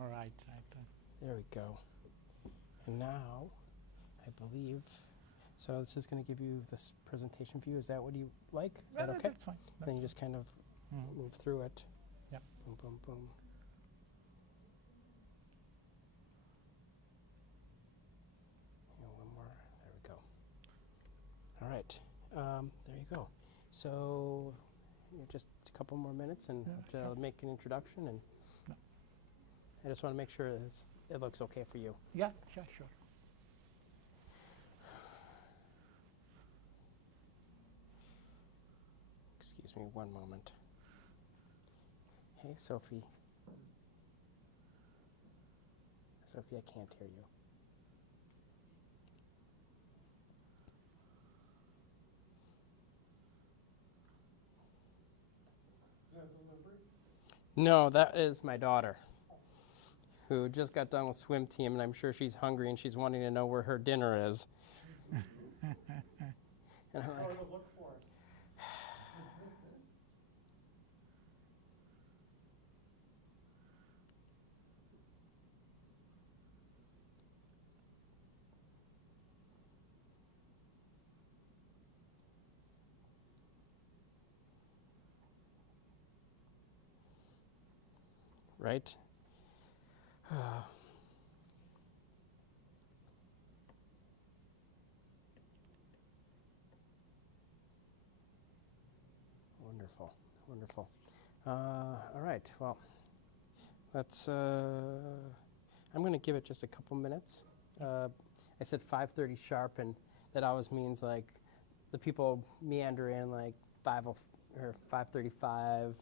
All right. There we go. And now, I believe, so this is going to give you this presentation view. Is that what you like? Is that okay? That's fine. Then you just kind of move through it. Yeah. Boom, boom, boom. One more. There we go. All right. There you go. So just a couple more minutes and sure. make an introduction. And I just want to make sure it looks okay for you. Yeah, sure. Excuse me one moment. Hey, Sophie. Sophie, I can't hear you. Is that the number? No, that is my daughter, who just got done with swim team, and I'm sure she's hungry and she's wanting to know where her dinner is. And I'm like, To look for it. right? Wonderful, wonderful. All right, well, let's, I'm going to give it just a couple minutes. I said 5:30 sharp, and that always means like the people meander in like 5:35,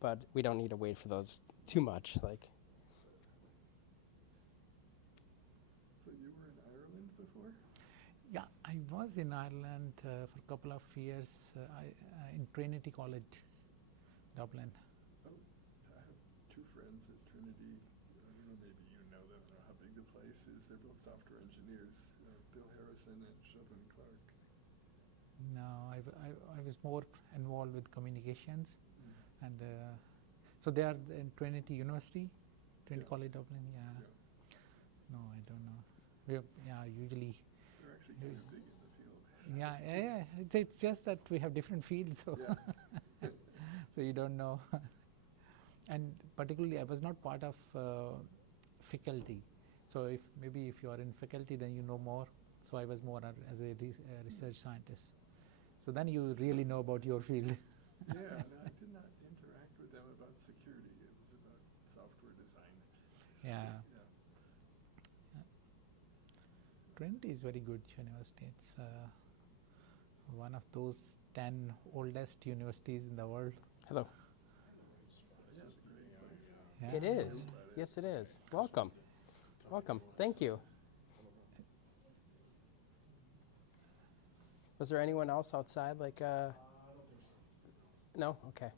but we don't need to wait for those too much. Like. So you were in Ireland before? Yeah, I was in Ireland for a couple of years in Trinity College, Dublin. Oh, I have two friends at Trinity. I don't know, maybe you know them. I don't know how big the place is. They're both software engineers, Bill Harrison and Siobhan Clark. No, I was more involved with communications, and so they are in Trinity University, Trinity College Dublin. Yeah. No, I don't know. Usually. They're actually kind of big in the field. Yeah. It's just that we have different fields, so so you don't know. And particularly, I was not part of faculty. So if you are in faculty, then you know more. So I was more as a research scientist. So then you really know about your field. Yeah, no, I did not interact with them about security. It was about software design. Yeah. Trinity is very good university. It's one of those 10 oldest universities in the world. Hello. Yeah. It is. Yes, it is. Welcome. Welcome. Thank you. Was there anyone else outside? Like, no? Okay.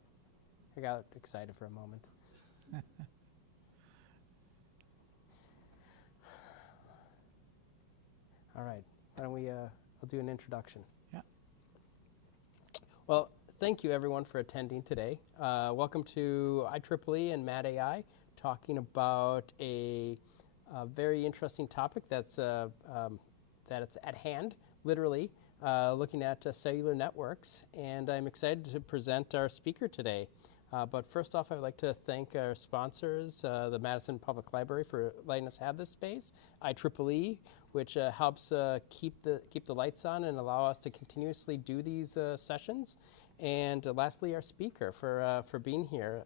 I got excited for a moment. All right. Why don't we, I'll do an introduction. Yeah. Well, thank you everyone for attending today. Welcome to IEEE and Mad AI, talking about a very interesting topic that's at hand, literally, looking at cellular networks. And I'm excited to present our speaker today. But first off, I would like to thank our sponsors, the Madison Public Library, for letting us have this space, IEEE, which helps keep the lights on and allow us to continuously do these sessions. And lastly, our speaker for being here.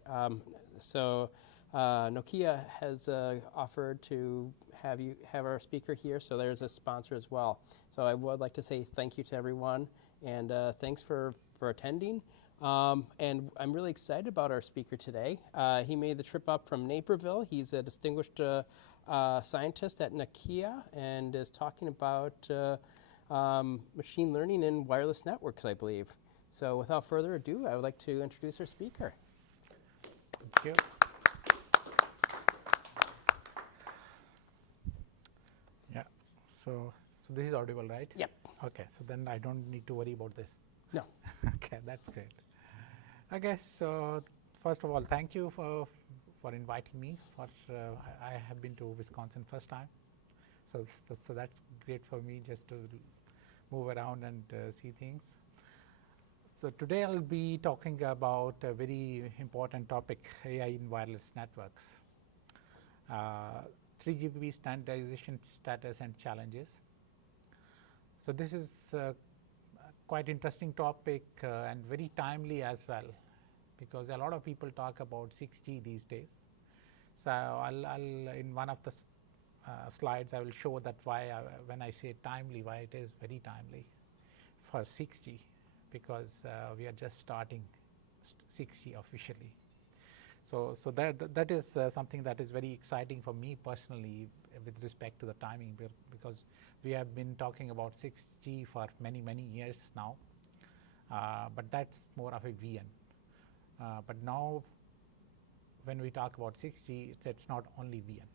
Nokia has offered to have our speaker here, so there's a sponsor as well. So I would like to say thank you to everyone, and thanks for attending. And I'm really excited about our speaker today. He made the trip up from Naperville. He's a distinguished scientist at Nokia and is talking about machine learning and wireless networks, I believe. So without further ado, I would like to introduce our speaker. Thank you. Yeah. So this is audible, right? Yep. Okay. So then I don't need to worry about this. No. Okay, that's great. Okay. So first of all, thank you for inviting me. I have been to Wisconsin first time, so that's great for me just to move around and see things. So today I'll be talking about a very important topic, AI in wireless networks. 3GPP standardization status and challenges. So this is quite interesting topic and very timely as well, because a lot of people talk about 6G these days. So I'll in one of the slides I will show that why when I say timely, why it is very timely for 6G, because we are just starting 6G officially. So that is something that is very exciting for me personally with respect to the timing, because we have been talking about 6G for many years now, but that's more of a VN. But now when we talk about 6G, it's not only VN.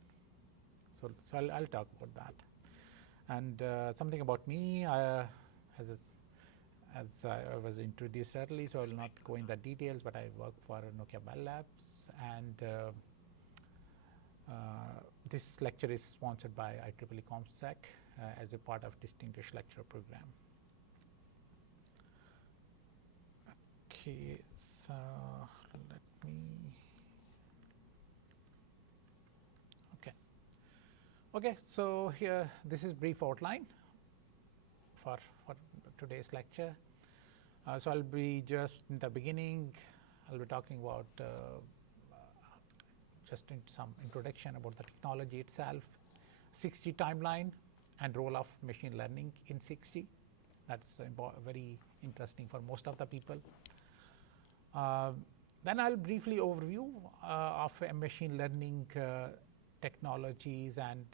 So I'll talk about that. And something about me, as I was introduced early, so I will not go in the details, but I work for Nokia Bell Labs, and this lecture is sponsored by IEEE ComSec as a part of Distinguished Lecturer Program. Okay, so let me. Okay, so here this is brief outline for today's lecture. So I'll be just in the beginning, I'll be talking about just in some introduction about the technology itself, 6G timeline and role of machine learning in 6G. That's very interesting for most of the people. Then I'll briefly overview of machine learning technologies and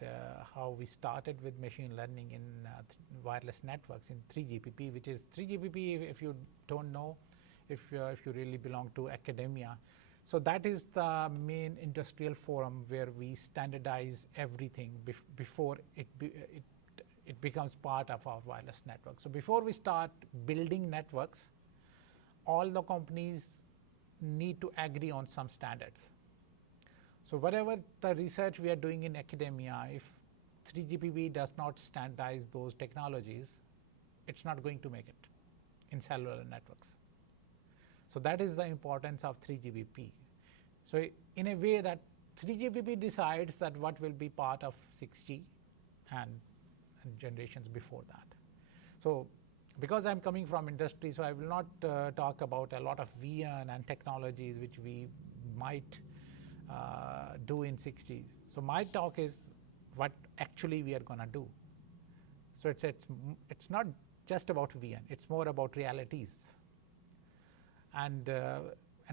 how we started with machine learning in wireless networks in 3GPP, which is 3GPP, if you don't know, if you really belong to academia. So that is the main industrial forum where we standardize everything before it becomes part of our wireless network. So before we start building networks, all the companies need to agree on some standards. So whatever the research we are doing in academia, if 3GPP does not standardize those technologies, it's not going to make it in cellular networks. So that is the importance of 3GPP. So in a way that 3GPP decides that what will be part of 6G and generations before that. So because I'm coming from industry, so I will not talk about a lot of VN and technologies which we might do in 6G. So my talk is what actually we are going to do. So it's not just about VN, it's more about realities. And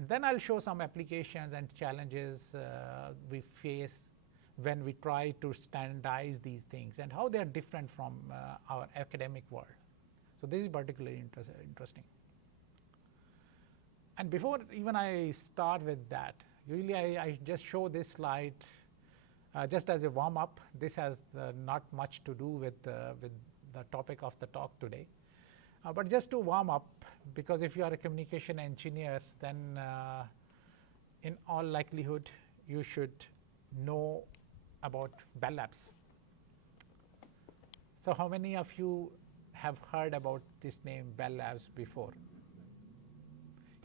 then I'll show some applications and challenges we face when we try to standardize these things and how they are different from our academic world. So this is particularly interesting. And before even I start with that, usually I just show this slide just as a warm-up. This has not much to do with the topic of the talk today. But just to warm up, because if you are a communication engineer, then in all likelihood you should know about Bell Labs. So how many of you have heard about this name Bell Labs before?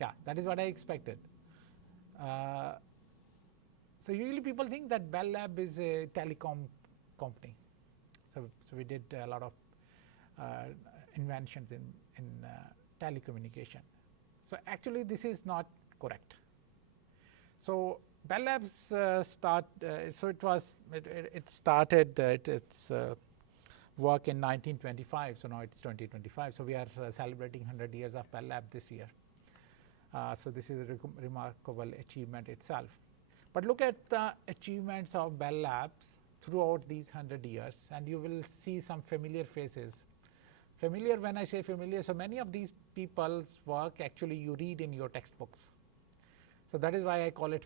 Yeah, that is what I expected. So usually people think that Bell Lab is a telecom company. So we did a lot of inventions in telecommunication. So actually this is not correct. So Bell Labs it started its work in 1925. So now it's 2025. So we are celebrating 100 years of Bell Lab this year. So this is a remarkable achievement itself. But look at the achievements of Bell Labs throughout these 100 years, and you will see some familiar faces. Familiar, when I say familiar, so many of these people's work actually you read in your textbooks. So that is why I call it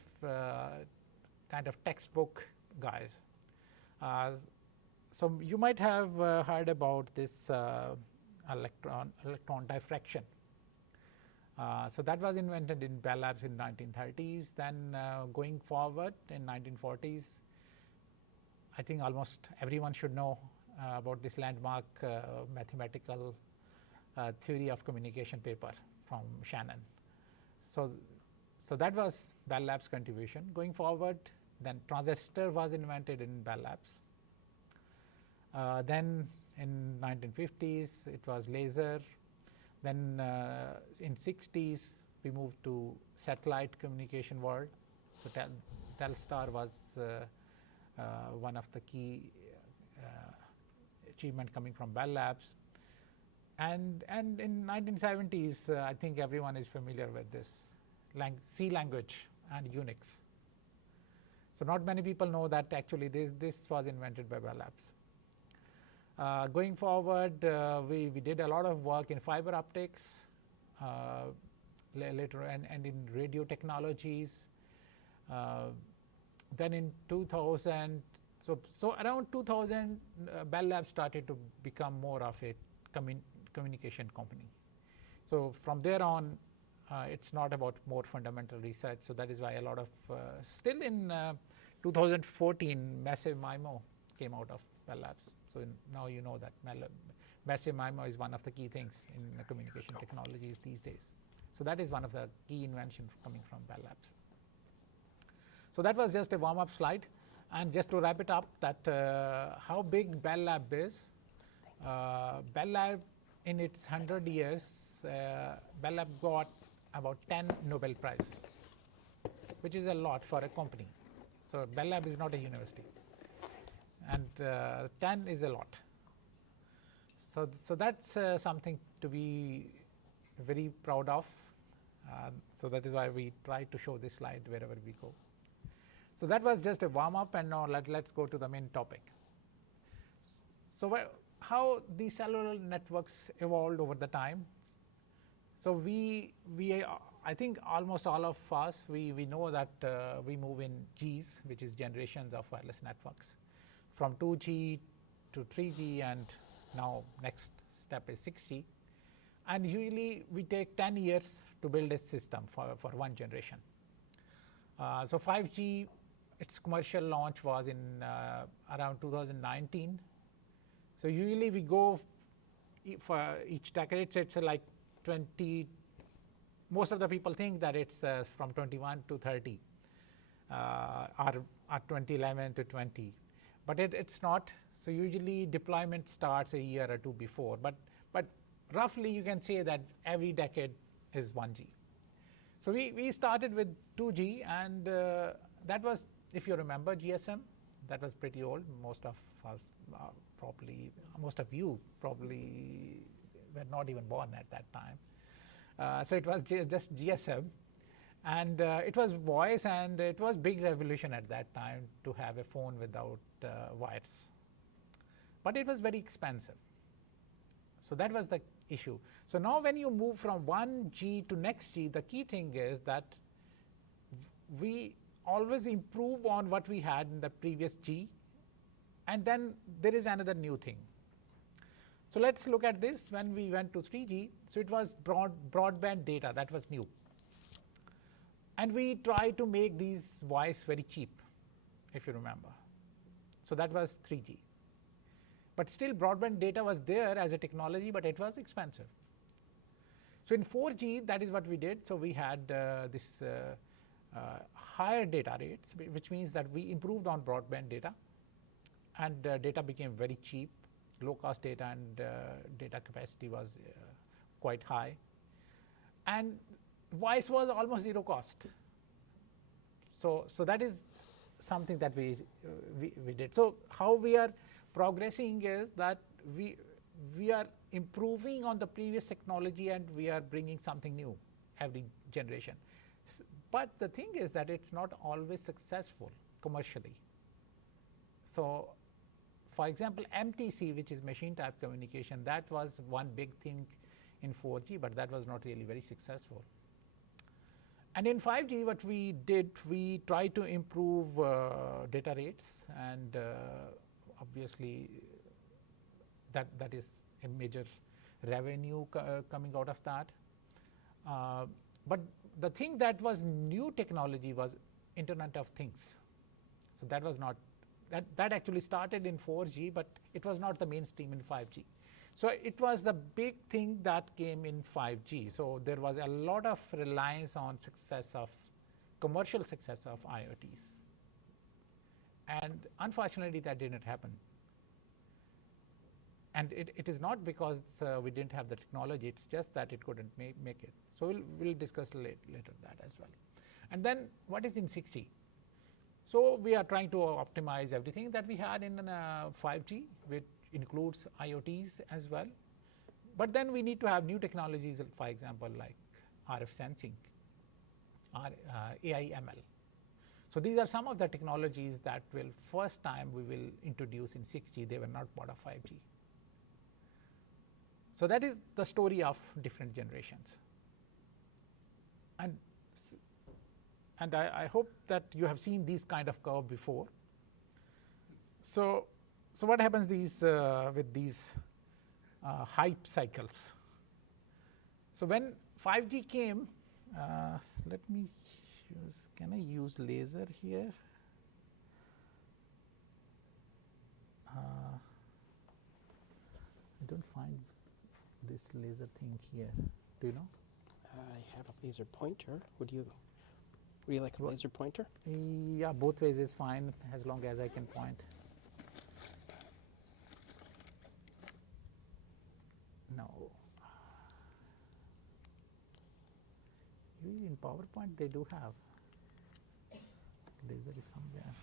kind of textbook guys. So you might have heard about this electron diffraction. So that was invented in Bell Labs in 1930s. Then going forward in 1940s, I think almost everyone should know about this landmark mathematical theory of communication paper from Shannon. So that was Bell Labs' contribution. Going forward, then transistor was invented in Bell Labs. Then in 1950s, it was laser. Then in 60s, we moved to satellite communication world. So Telstar was one of the key achievement coming from Bell Labs. And in 1970s, I think everyone is familiar with this, C language and Unix. So not many people know that actually this was invented by Bell Labs. Going forward, we did a lot of work in fiber optics later and in radio technologies. Then in 2000, so around 2000, Bell Labs started to become more of a communication company. So from there on, it's not about more fundamental research. So that is why a lot of, still in 2014, massive MIMO came out of Bell Labs. So now you know that massive MIMO is one of the key things in communication technologies these days. So that is one of the key inventions coming from Bell Labs. So that was just a warm-up slide. And just to wrap it up, that how big Bell Lab is. Bell Lab, in its 100 years, Bell Lab got about 10 Nobel Prize, which is a lot for a company. So Bell Lab is not a university. And 10 is a lot. So that's something to be very proud of. So that is why we try to show this slide wherever we go. So that was just a warm-up, and now let's go to the main topic. So how these cellular networks evolved over the time. So I think almost all of us, we know that we move in Gs, which is generations of wireless networks, from 2G to 3G, and now next step is 6G. And usually we take 10 years to build a system for one generation. So 5G, its commercial launch was in around 2019. So usually we go for each decade, it's like 20, most of the people think that it's from 21 to 30, or 2011 to 20. But it's not. So usually deployment starts a year or two before. But roughly you can say that every decade is 1G. So we started with 2G, and that was, if you remember GSM, that was pretty old. Most of us most of you probably were not even born at that time. So it was just GSM, and it was voice, and it was big revolution at that time to have a phone without wires. But it was very expensive. So that was the issue. So now when you move from 1G to next G, the key thing is that we always improve on what we had in the previous G, and then there is another new thing. So let's look at this. When we went to 3G, so it was broadband data, that was new. And we tried to make these voice very cheap, if you remember. So that was 3G. But still broadband data was there as a technology, but it was expensive. So in 4G, that is what we did. So we had this higher data rates, which means that we improved on broadband data, and data became very cheap. Low cost data, and data capacity was quite high. And voice was almost zero cost. So that is something that we did. So how we are progressing is that we are improving on the previous technology, and we are bringing something new every generation. But the thing is that it's not always successful commercially. So for example, MTC, which is machine type communication, that was one big thing in 4G, but that was not really very successful. And in 5G, what we did, we tried to improve data rates, and obviously that is a major revenue coming out of that. But the thing that was new technology was Internet of Things. So that was not, that actually started in 4G, but it was not the mainstream in 5G. So it was the big thing that came in 5G. So there was a lot of reliance on commercial success of IoTs. And unfortunately, that didn't happen. And it is not because we didn't have the technology, it's just that it couldn't make it. So we'll discuss later that as well. And then what is in 6G? So we are trying to optimize everything that we had in 5G, which includes IoTs as well. But then we need to have new technologies, for example, like RF sensing, or AI ML. So these are some of the technologies that will first time we will introduce in 6G. They were not part of 5G. So that is the story of different generations. And I hope that you have seen these kind of curve before. So what happens with these hype cycles? So when 5G came, let me use, can I use laser here? I don't find this laser thing here. Do you know? I have a laser pointer. Would you like a laser pointer? Yeah, both ways is fine as long as I can point. No. Usually in PowerPoint they do have. Laser is somewhere.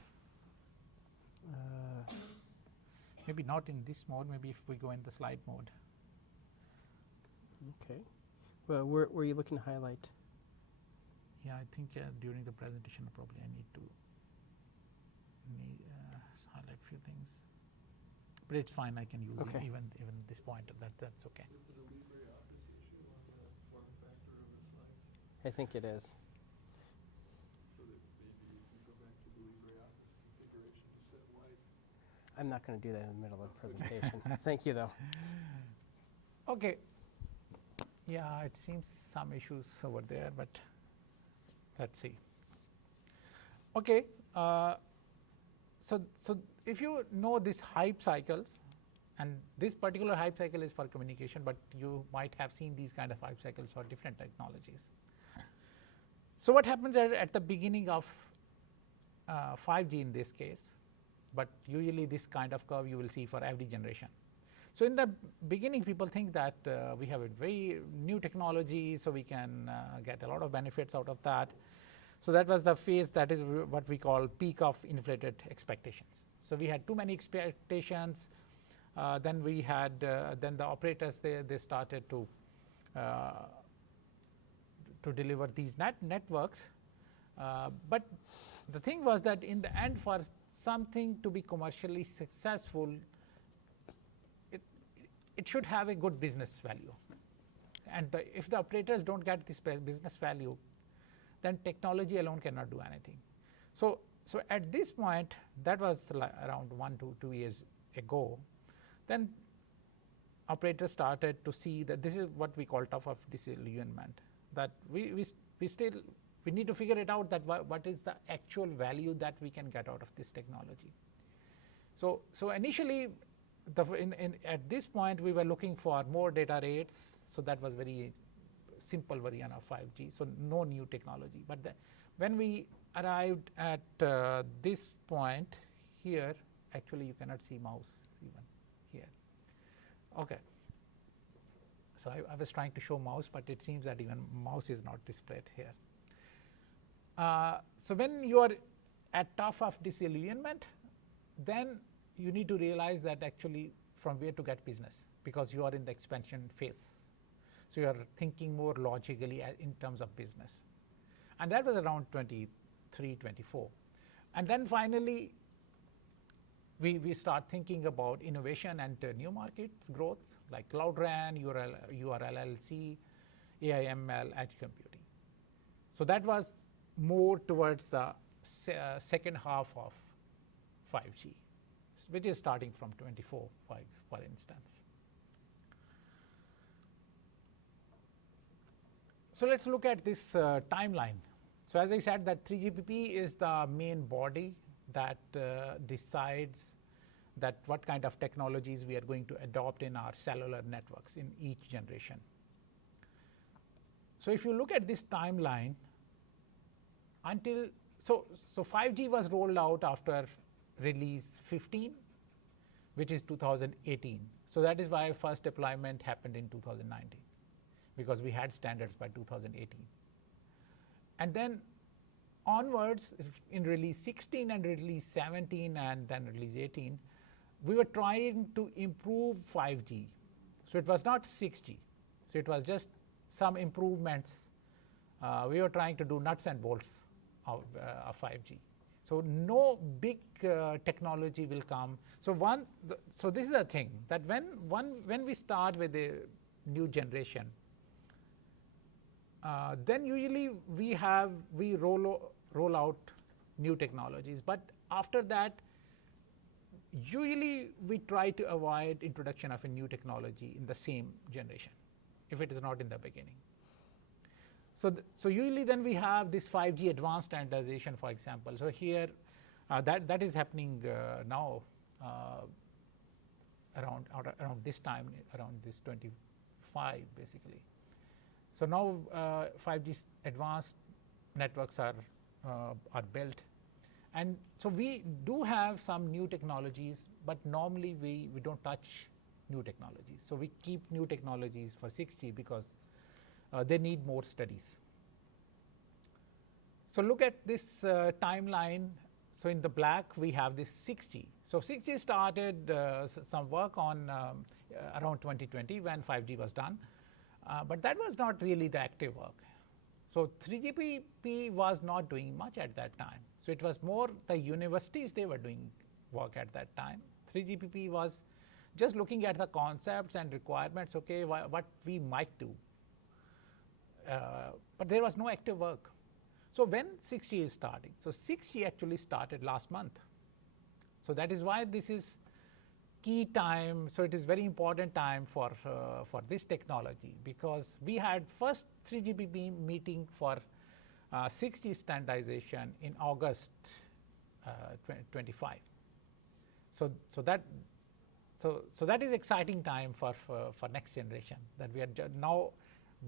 Maybe not in this mode, maybe if we go in the slide mode. Okay. Well, where are you looking to highlight? Yeah, I think during the presentation probably I need to highlight a few things. But it's fine, I can use even this pointer, that's okay. Is it a LibreOffice issue on the form factor of the slides? I think it is. So that maybe you can go back to the LibreOffice configuration to set white. I'm not going to do that in the middle of the presentation. Thank you, though. Okay. Yeah, it seems some issues over there, but let's see. Okay. So if you know these hype cycles, and this particular hype cycle is for communication, but you might have seen these kind of hype cycles for different technologies. So what happens at the beginning of 5G in this case, but usually this kind of curve you will see for every generation. So in the beginning, people think that we have a very new technology, so we can get a lot of benefits out of that. So that was the phase, that is what we call peak of inflated expectations. So we had too many expectations. Then we had, then the operators, they started to deliver these networks. But the thing was that in the end, for something to be commercially successful, it should have a good business value. And if the operators don't get this business value, then technology alone cannot do anything. So at this point, that was around 1 to 2 years ago, then operators started to see that this is what we call tough of disillusionment, that we need to figure it out, that what is the actual value that we can get out of this technology. So initially, at this point, we were looking for more data rates. So that was very simple version of 5G. So no new technology. But when we arrived at this point here, actually you cannot see mouse even here. Okay. So I was trying to show mouse, but it seems that even mouse is not displayed here. So when you are at top of disillusionment, then you need to realize that actually from where to get business, because you are in the expansion phase. So you are thinking more logically in terms of business. And that was around 23, 24. And then finally, we start thinking about innovation and new markets growth, like Cloud RAN, URLLC, AI/ML, edge computing. So that was more towards the second half of 5G, which is starting from 24, for instance. So let's look at this timeline. So as I said, that 3GPP is the main body that decides that what kind of technologies we are going to adopt in our cellular networks in each generation. So if you look at this timeline, until so 5G was rolled out after release 15, which is 2018. So that is why first deployment happened in 2019, because we had standards by 2018. And then onwards, in release 16 and release 17 and then release 18, we were trying to improve 5G. So it was not 6G. So it was just some improvements. We were trying to do nuts and bolts of 5G. So no big technology will come. So so this is the thing, that when we start with a new generation, then usually we roll out new technologies. But after that, usually we try to avoid introduction of a new technology in the same generation, if it is not in the beginning. So usually then we have this 5G advanced standardization, for example. So here, that is happening now around this time, around this 25 basically. So now 5G advanced networks are built. And so we do have some new technologies, but normally we don't touch new technologies. So we keep new technologies for 6G because they need more studies. So look at this timeline. So in the black, we have this 6G. So 6G started some work on around 2020 when 5G was done. But that was not really the active work. So 3GPP was not doing much at that time. So it was more the universities, they were doing work at that time. 3GPP was just looking at the concepts and requirements, okay, what we might do. But there was no active work. So when 6G is starting, so 6G actually started last month. So that is why this is key time. So it is very important time for this technology, because we had first 3GPP meeting for 6G standardization in August 25. So that is exciting time for next generation, that we are now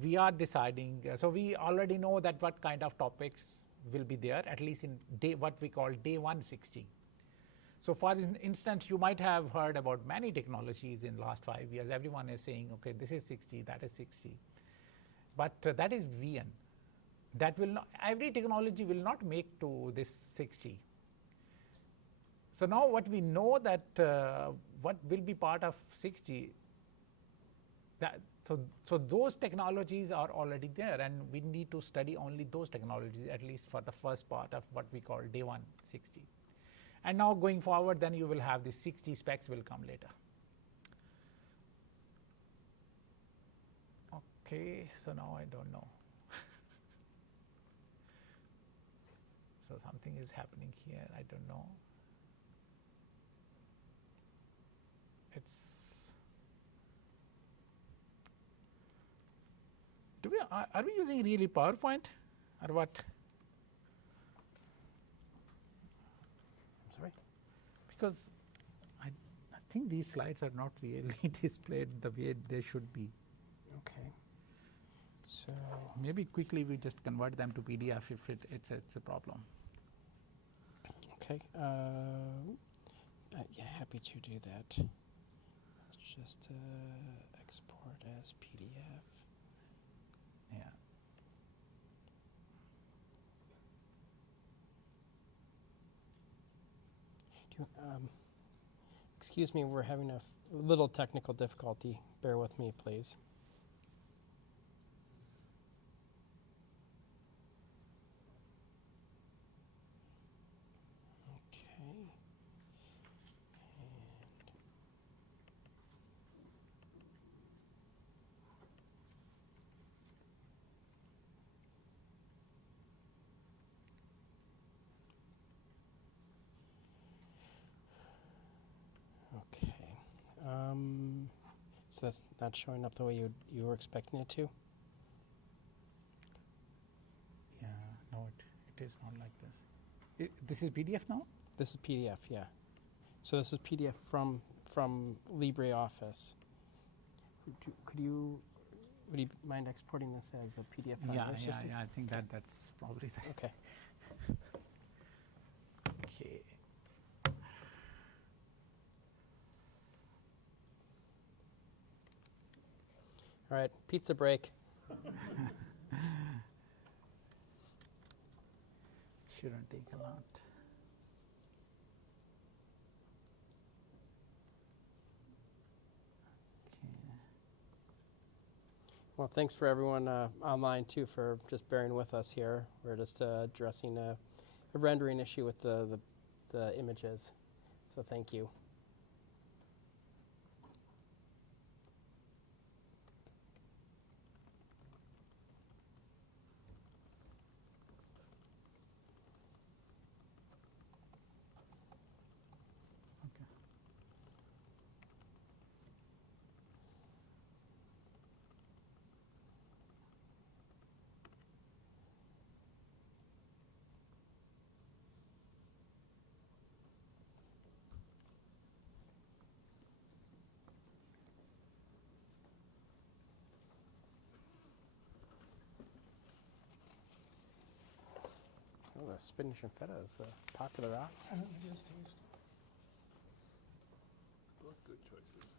we are deciding. So we already know that what kind of topics will be there, at least in what we call day 1 6G. So for instance, you might have heard about many technologies in last 5 years. Everyone is saying, okay, this is 6G, that is 6G. But that is VN. That will not, every technology will not make to this 6G. So now what we know that what will be part of 6G, so those technologies are already there, and we need to study only those technologies, at least for the first part of what we call day 1 6G. And now going forward, then you will have the 6G specs will come later. Okay, so now I don't know. So something is happening here, I don't know. Are we using really PowerPoint or what? I'm sorry, because I think these slides are not really displayed the way they should be. Okay. So maybe quickly we just convert them to PDF if it's a problem. Okay. Yeah, happy to do that. Let's just export as PDF. Yeah. Excuse me, we're having a little technical difficulty. Bear with me, please. So that's not showing up the way you were expecting it to? It is not like this. This is PDF now? This is PDF, yeah. So this is PDF from LibreOffice. Would you mind exporting this as a PDF file? Yeah, I think that's probably that. Okay. Okay. All right, pizza break. Shouldn't take a lot. Well, thanks for everyone online too for just bearing with us here. We're just addressing a rendering issue with the images, so thank you. Okay. Oh, the spinach and feta is a popular option. Both good choices.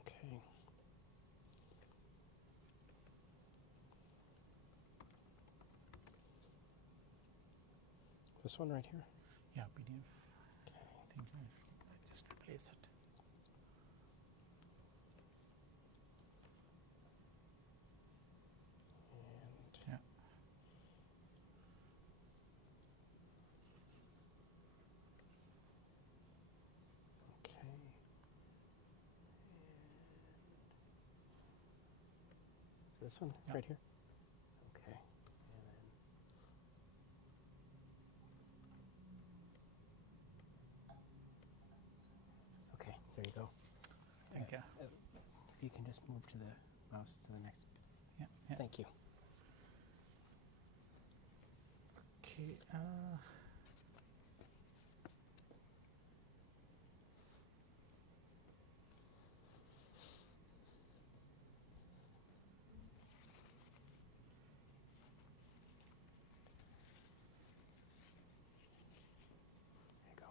Okay. This one right here? Yeah, PDF. Okay. I think I just replace it. And Yeah. okay. Is this one Yeah. right here? Okay. And then okay, there you go. Thank you. If you can just move to the mouse to the next. Yeah. Yeah. Thank you. Okay. There you go.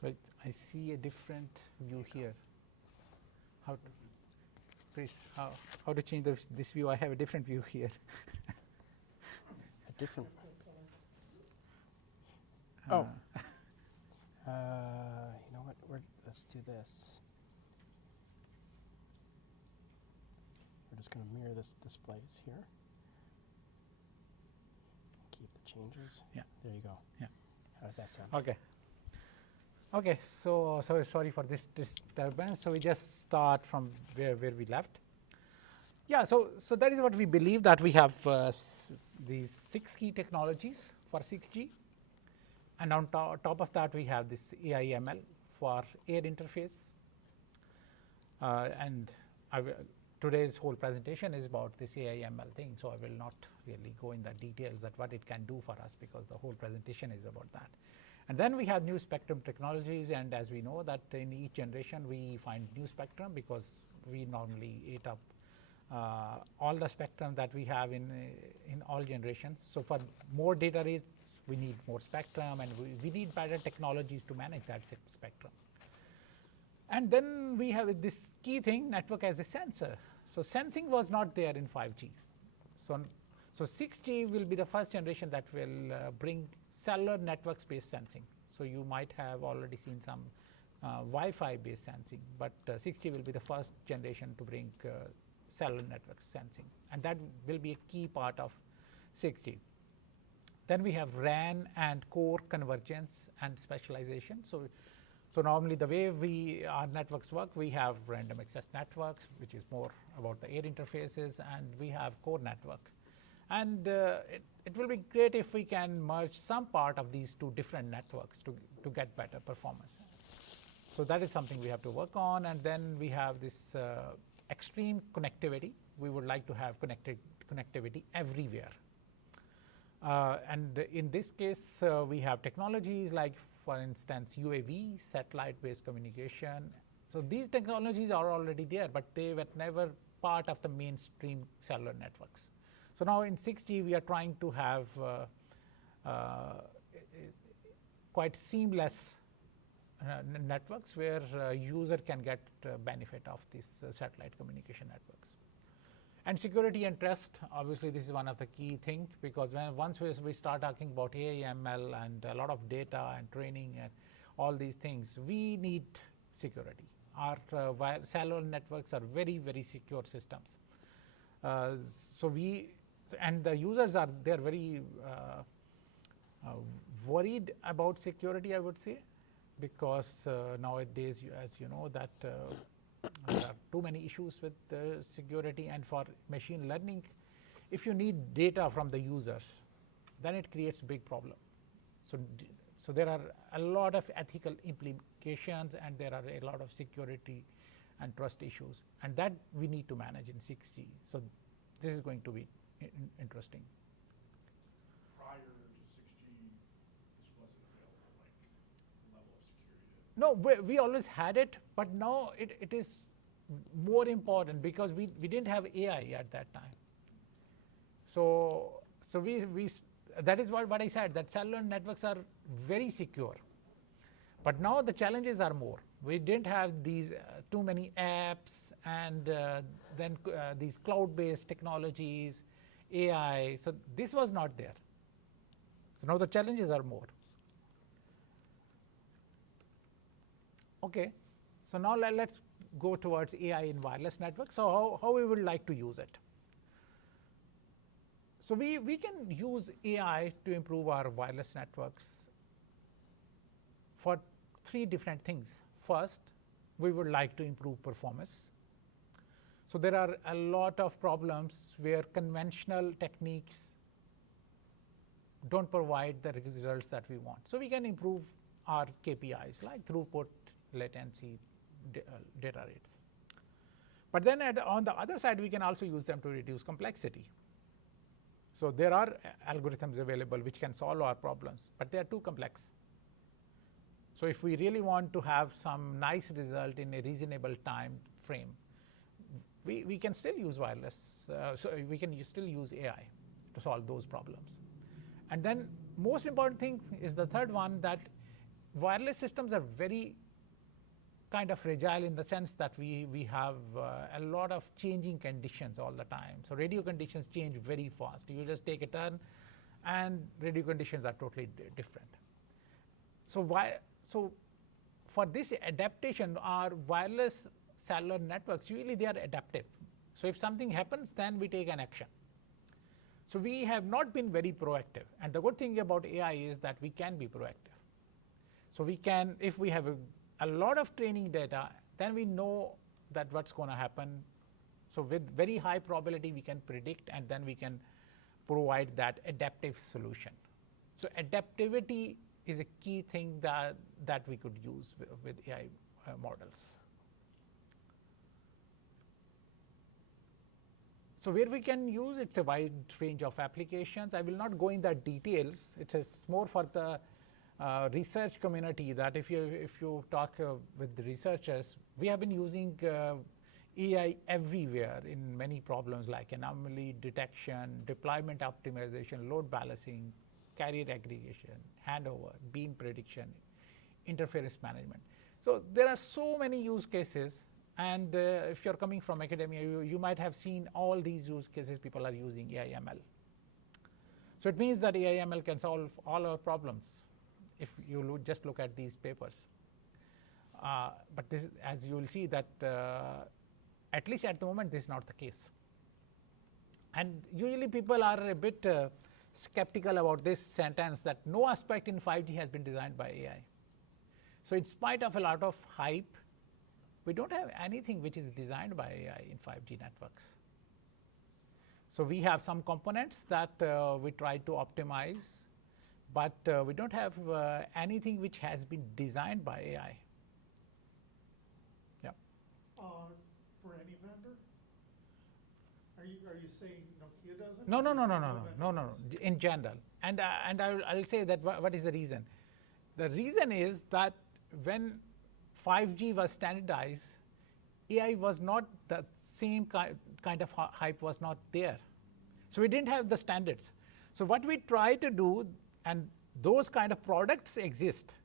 So I see a different view here. How to, please, how to change this view? I have a different view here. A different. Uh, Oh. You know what? Let's do this. We're just going to mirror this displays here. Keep the changes. Yeah. There you go. Yeah. How does that sound? Okay. Okay. So sorry for this disturbance. So we just start from where we left. Yeah. So that is what we believe, that we have these 6 key technologies for 6G. And on top of that, we have this AI/ML for air interface. And today's whole presentation is about this AI/ML thing, so I will not really go in the details that what it can do for us, because the whole presentation is about that. And then we have new spectrum technologies, and as we know that in each generation we find new spectrum, because we normally eat up all the spectrum that we have in all generations. So for more data rates, we need more spectrum, and we need better technologies to manage that spectrum. And then we have this key thing, network as a sensor. So sensing was not there in 5G. So 6G will be the first generation that will bring cellular network based sensing. So you might have already seen some Wi-Fi based sensing, but 6G will be the first generation to bring cellular network sensing, and that will be a key part of 6G. Then we have RAN and core convergence and specialization. So So normally the way our networks work, we have random access networks, which is more about the air interfaces, and we have core network. And it will be great if we can merge some part of these two different networks to get better performance. So that is something we have to work on. And then we have this extreme connectivity. We would like to have connectivity everywhere. And in this case, we have technologies like, for instance, UAV, satellite-based communication. So these technologies are already there, but they were never part of the mainstream cellular networks. So now in 6G, we are trying to have quite seamless networks where user can get benefit of these satellite communication networks. And security and trust, obviously this is one of the key things, because once we start talking about AI, ML, and a lot of data and training and all these things, we need security. Our cellular networks are very, very secure systems. And the users they're very worried about security, I would say, because nowadays, as you know, that there are too many issues with security. And for machine learning, if you need data from the users, then it creates big problem. So there are a lot of ethical implications, and there are a lot of security and trust issues, and that we need to manage in 6G. So this is going to be interesting. Prior to 6G, this wasn't available, like level of security? No, we always had it, but now it is more important because we didn't have AI at that time. So that is what I said, that cellular networks are very secure. But now the challenges are more. We didn't have these too many apps, and then these cloud-based technologies, AI. So this was not there. So now the challenges are more. Okay, so now let's go towards AI in wireless networks. So how we would like to use it? So we can use AI to improve our wireless networks for 3 different things. First, we would like to improve performance. So there are a lot of problems where conventional techniques don't provide the results that we want. So we can improve our KPIs like throughput, latency, data rates. But then on the other side, we can also use them to reduce complexity. So there are algorithms available which can solve our problems, but they are too complex. So if we really want to have some nice result in a reasonable time frame, we can still use wireless. So we can still use AI to solve those problems. And then most important thing is the third one, that wireless systems are very kind of fragile in the sense that we have a lot of changing conditions all the time. So radio conditions change very fast. You just take a turn and radio conditions are totally different. So for this adaptation, our wireless cellular networks, usually they are adaptive. So if something happens, then we take an action. So we have not been very proactive. And the good thing about AI is that we can be proactive. So we can, if we have a lot of training data, then we know that what's going to happen. So with very high probability, we can predict, and then we can provide that adaptive solution. So adaptivity is a key thing that we could use with AI models. So where we can use, it's a wide range of applications. I will not go in the details. It's more for the research community, that if you talk with the researchers, we have been using AI everywhere in many problems like anomaly detection, deployment optimization, load balancing, carrier aggregation, handover, beam prediction, interference management. So there are so many use cases, and if you're coming from academia, you might have seen all these use cases people are using AI ML. So it means that AI ML can solve all our problems if you just look at these papers. But this, as you will see, that at least at the moment, this is not the case. And usually people are a bit skeptical about this sentence, that no aspect in 5G has been designed by AI. So in spite of a lot of hype, we don't have anything which is designed by AI in 5G networks. So we have some components that we try to optimize, but we don't have anything which has been designed by AI. Yeah. For any vendor? Are you saying Nokia doesn't? No, or no, are no, you no, saying no, vendor no, no, no, does? in general. And I'll say that what is the reason? The reason is that when 5G was standardized, AI was not the same kind of hype was not there. So we didn't have the standards. So what we try to do, and those kind of products exist.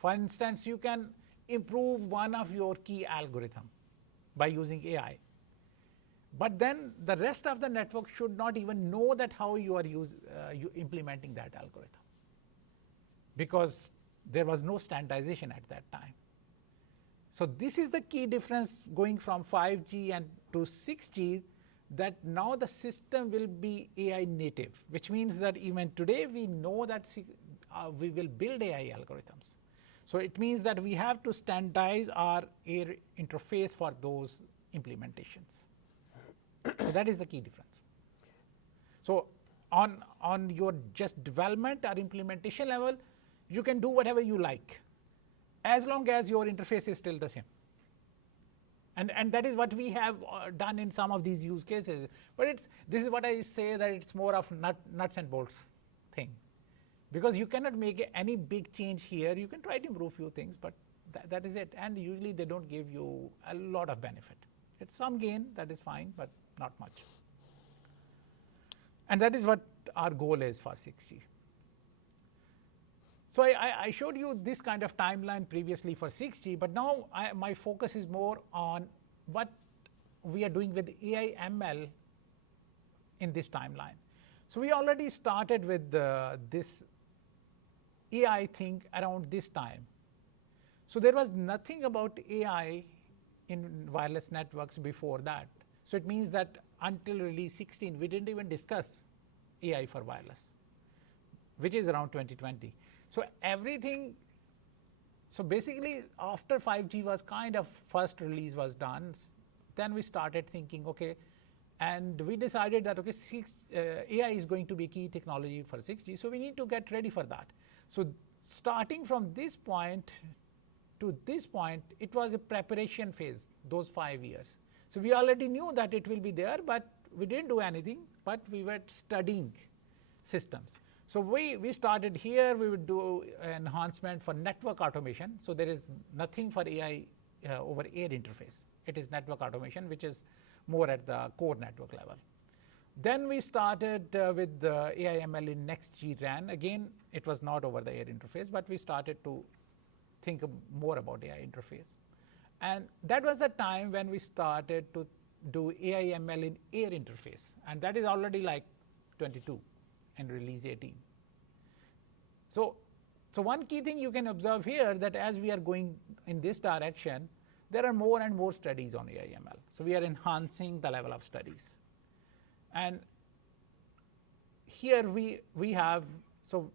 For instance, you can improve one of your key algorithm by using AI. But then the rest of the network should not even know that how you are implementing that algorithm, because there was no standardization at that time. So this is the key difference going from 5G and to 6G, that now the system will be AI native, which means that even today we know that we will build AI algorithms. So it means that we have to standardize our air interface for those implementations. So that is the key difference. So on your just development or implementation level, you can do whatever you like, as long as your interface is still the same. And that is what we have done in some of these use cases. But this is what I say, that it's more of nuts and bolts thing. Because you cannot make any big change here. You can try to improve few things, but that is it. And usually they don't give you a lot of benefit. It's some gain, that is fine, but not much. And that is what our goal is for 6G. So I showed you this kind of timeline previously for 6G, but now my focus is more on what we are doing with AI ML in this timeline. So we already started with this AI thing around this time. So there was nothing about AI in wireless networks before that. So it means that until release 16, we didn't even discuss AI for wireless, which is around 2020. So everything, so basically after 5G was kind of first release was done, then we started thinking, okay, and we decided that, okay, AI is going to be key technology for 6G, so we need to get ready for that. So starting from this point to this point, it was a preparation phase, those 5 years. So we already knew that it will be there, but we didn't do anything, but we were studying systems. So we started here, we would do enhancement for network automation. So there is nothing for AI over air interface. It is network automation, which is more at the core network level. Then we started with the AI ML in Next-G RAN. Again, it was not over the air interface, but we started to think more about AI interface. And that was the time when we started to do AI ML in air interface. And that is already like 22 in release 18. So one key thing you can observe here, that as we are going in this direction, there are more and more studies on AI ML. So we are enhancing the level of studies. And here we have, so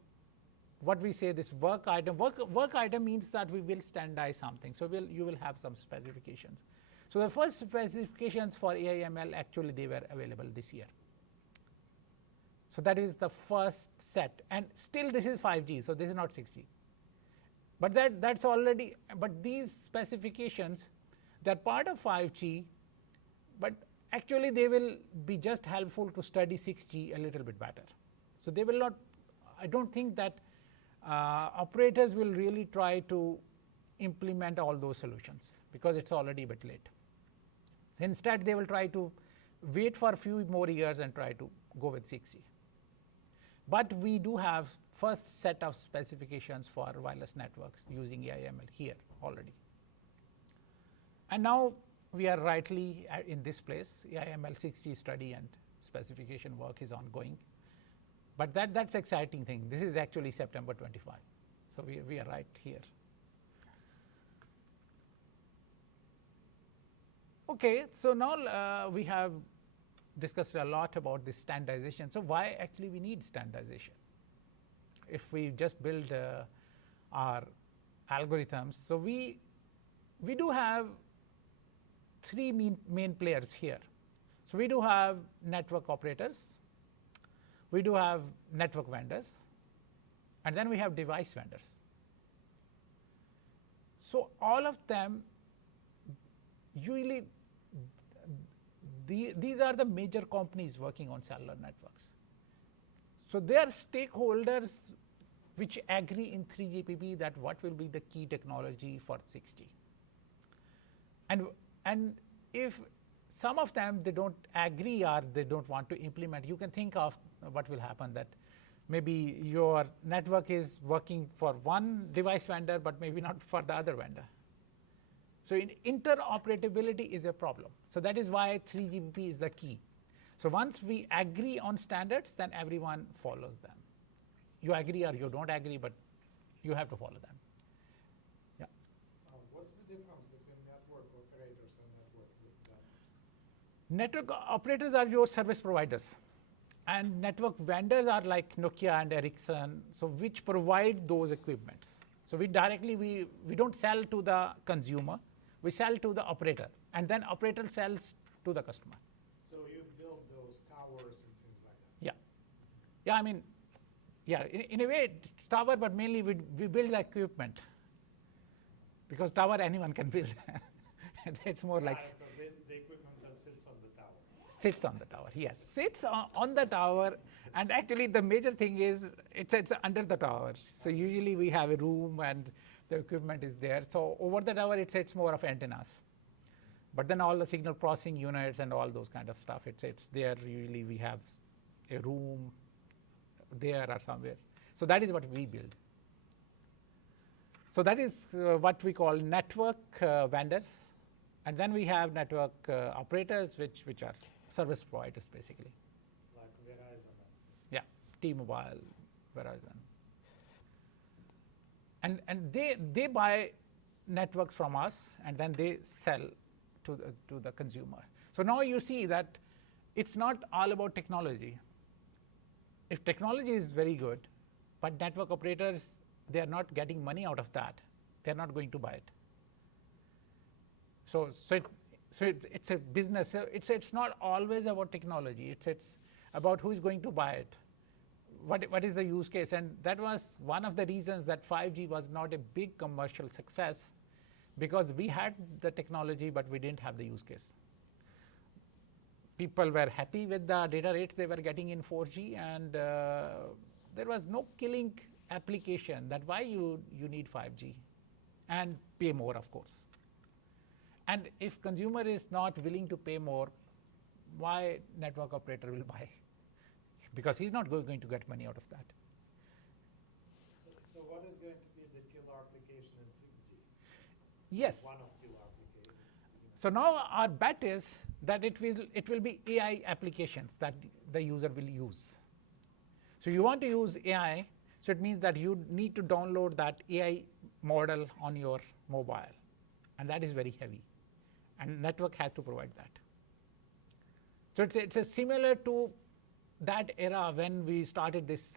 what we say, this work item. Work item means that we will standardize something. So you will have some specifications. So the first specifications for AI ML, actually they were available this year. So that is the first set, and still this is 5G, so this is not 6G. But that's already, but these specifications, they're part of 5G, but actually they will be just helpful to study 6G a little bit better. So they will not, I don't think that operators will really try to implement all those solutions, because it's already a bit late. Instead, they will try to wait for a few more years and try to go with 6G. But we do have first set of specifications for wireless networks using AI ML here already. And now we are rightly in this place. AI ML 6G study and specification work is ongoing. But that's exciting thing. This is actually September 25. So we are right here. Okay, so now we have discussed a lot about this standardization. So why actually we need standardization? If we just build our algorithms. So we do have three main players here. So we do have network operators, we do have network vendors, and then we have device vendors. So all of them usually, these are the major companies working on cellular networks. So they are stakeholders which agree in 3GPP that what will be the key technology for 6G. And if some of them they don't agree or they don't want to implement, you can think of what will happen, that maybe your network is working for one device vendor but maybe not for the other vendor. So interoperability is a problem. So that is why 3GPP is the key. So once we agree on standards, then everyone follows them. You agree or you don't agree, but you have to follow them. Yeah. What's the difference between network operators and network vendors? Network operators are your service providers, and network vendors are like Nokia and Ericsson, so which provide those equipments. So we don't sell to the consumer, we sell to the operator, and then operator sells to the customer. So you build those towers and things like that? Yeah. Yeah, I mean, yeah, in a way it's tower, but mainly we build the equipment, because tower anyone can build. It's more like the equipment that sits on the tower. Sits on the tower, yes. Sits on the tower, and actually the major thing is it's under the tower. So usually we have a room and the equipment is there. So over the tower it's more of antennas. But then all the signal processing units and all those kind of stuff, it's there. Usually we have a room there or somewhere. So that is what we build. So that is what we call network vendors. And then we have network operators, which are service providers basically. Like Verizon. Yeah, T-Mobile, Verizon. And they buy networks from us, and then they sell to the consumer. So now you see that it's not all about technology. If technology is very good, but network operators, they are not getting money out of that, they're not going to buy it. So it's a business. So it's not always about technology. It's about who is going to buy it. What is the use case? And that was one of the reasons that 5G was not a big commercial success, because we had the technology, but we didn't have the use case. People were happy with the data rates they were getting in 4G, and there was no killing application that why you need 5G, and pay more, of course. And if consumer is not willing to pay more, why network operator will buy? Because he's not going to get money out of that. So what is going to be the killer application in 6G? Yes. One of killer applications. So now our bet is that it will be AI applications that the user will use. So you want to use AI, so it means that you need to download that AI model on your mobile, and that is very heavy, and network has to provide that. So it's a similar to that era when we started this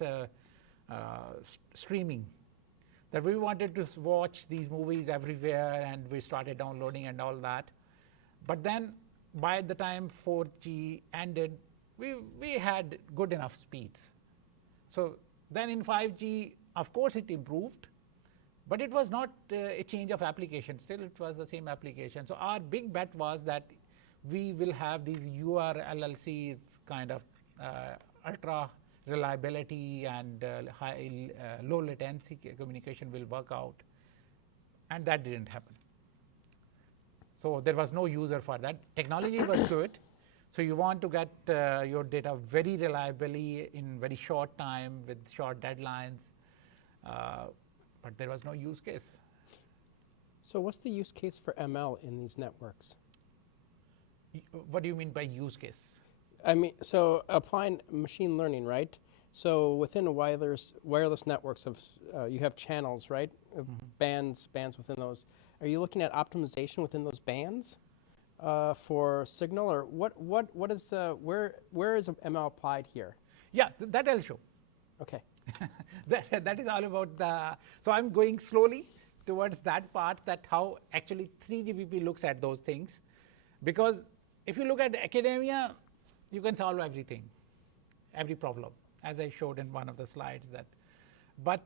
streaming, that we wanted to watch these movies everywhere, and we started downloading and all that. But then by the time 4G ended, we had good enough speeds. So then in 5G, of course it improved, but it was not a change of application. Still it was the same application. So our big bet was that we will have these URLLCs, kind of ultra reliability and low latency communication will work out, and that didn't happen. So there was no user for that. Technology was good, so you want to get your data very reliably in very short time with short deadlines, but there was no use case. So what's the use case for ML in these networks? What do you mean by use case? I mean, so applying machine learning, right? So within a wireless networks of, you have channels, right? Bands within those. Are you looking at optimization within those bands for signal, or what is where is ML applied here? Yeah, that I'll show. Okay. that is all about the. So I'm going slowly towards that part, that how actually 3GPP looks at those things. Because if you look at academia, you can solve everything, every problem, as I showed in one of the slides. But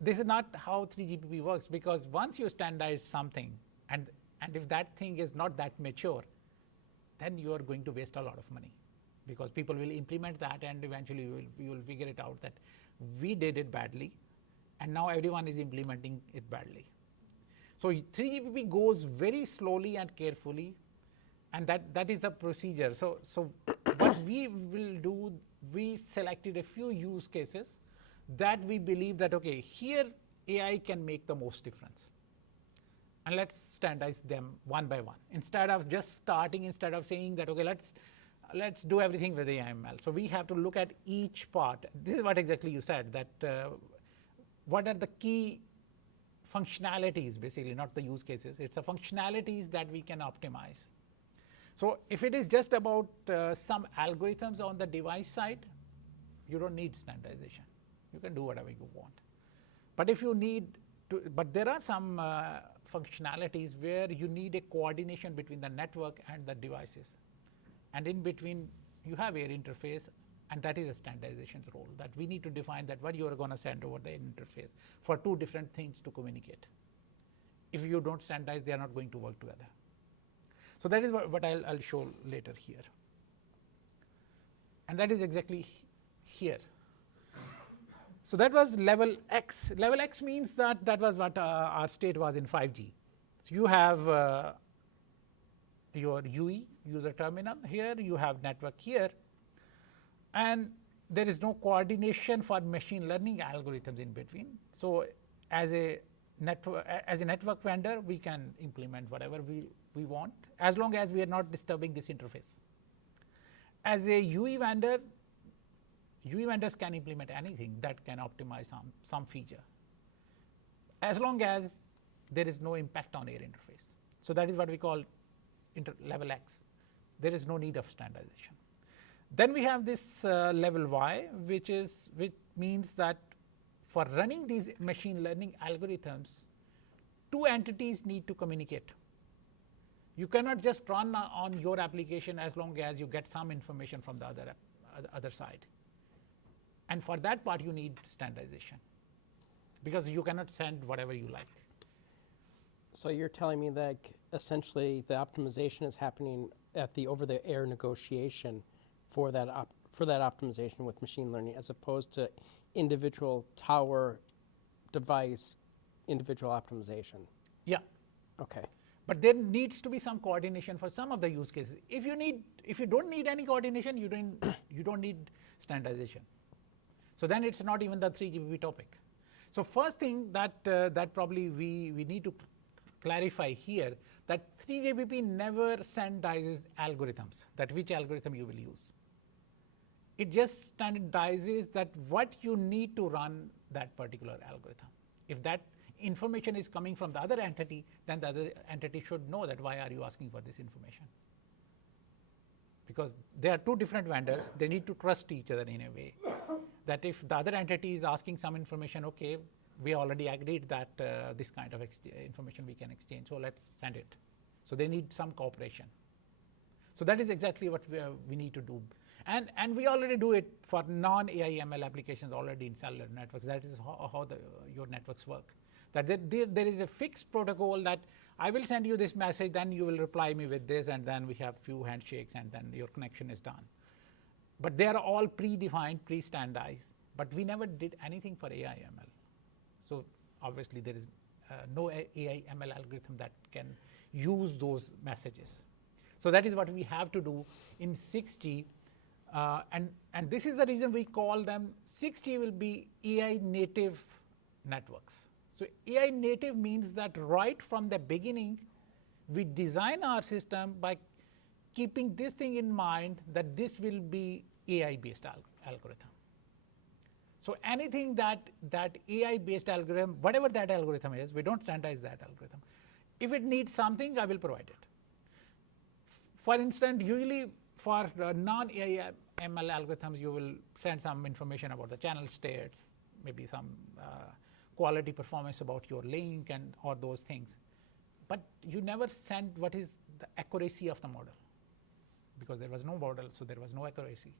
this is not how 3GPP works, because once you standardize something, and if that thing is not that mature, then you are going to waste a lot of money, because people will implement that, and eventually you will figure it out that we did it badly, and now everyone is implementing it badly. So 3GPP goes very slowly and carefully, and that is the procedure. So what we will do, we selected a few use cases that we believe that, okay, here AI can make the most difference. And let's standardize them one by one. Instead of saying that, okay, let's do everything with AI/ML. So we have to look at each part. This is what exactly you said, that what are the key functionalities, basically, not the use cases. It's the functionalities that we can optimize. So if it is just about some algorithms on the device side, you don't need standardization. You can do whatever you want. But if you need to, but there are some functionalities where you need a coordination between the network and the devices. And in between, you have air interface, and that is a standardization's role, that we need to define that what you are going to send over the interface for two different things to communicate. If you don't standardize, they are not going to work together. So that is what I'll show later here. And that is exactly here. So that was level X. Level X means that was what our state was in 5G. So you have your UE, user terminal here, you have network here, and there is no coordination for machine learning algorithms in between. So as a network vendor, we can implement whatever we want, as long as we are not disturbing this interface. As a UE vendor, UE vendors can implement anything that can optimize some feature, as long as there is no impact on air interface. So that is what we call level X. There is no need of standardization. Then we have this level Y, which means that for running these machine learning algorithms, two entities need to communicate. You cannot just run on your application as long as you get some information from the other side. And for that part, you need standardization, because you cannot send whatever you like. So you're telling me that essentially the optimization is happening at the over-the-air negotiation for that optimization with machine learning, as opposed to individual tower device, individual optimization. Yeah. Okay. But there needs to be some coordination for some of the use cases. If you don't need any coordination, you don't need standardization. So then it's not even the 3GPP topic. So first thing that probably we need to clarify here, that 3GPP never standardizes algorithms, that which algorithm you will use. It just standardizes that what you need to run that particular algorithm. If that information is coming from the other entity, then the other entity should know that why are you asking for this information. Because they are two different vendors, they need to trust each other in a way. That if the other entity is asking some information, okay, we already agreed that this kind of information we can exchange, so let's send it. So they need some cooperation. So that is exactly what we need to do. And we already do it for non-AI/ML applications already in cellular networks. That is how your networks work. That there is a fixed protocol that I will send you this message, then you will reply me with this, and then we have few handshakes, and then your connection is done. But they are all predefined, pre-standardized. But we never did anything for AI/ML. So obviously there is no AI/ML algorithm that can use those messages. So that is what we have to do in 6G. And this is the reason we call them 6G will be AI native networks. So AI native means that right from the beginning, we design our system by keeping this thing in mind, that this will be AI-based algorithm. So anything that AI-based algorithm, whatever that algorithm is, we don't standardize that algorithm. If it needs something, I will provide it. For instance, usually for non-AI/ML algorithms, you will send some information about the channel states, maybe some quality performance about your link and all those things. But you never send what is the accuracy of the model, because there was no model, so there was no accuracy.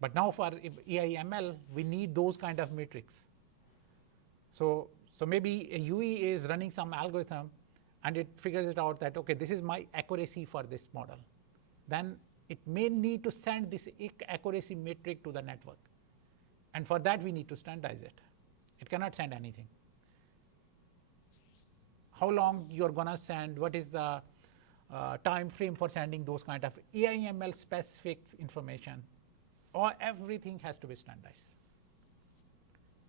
But now for AI ML, we need those kind of metrics. So maybe a UE is running some algorithm and it figures it out that, okay, this is my accuracy for this model. Then it may need to send this accuracy metric to the network. And for that, we need to standardize it. It cannot send anything. How long you're going to send, what is the time frame for sending those kind of AI ML specific information, or everything has to be standardized.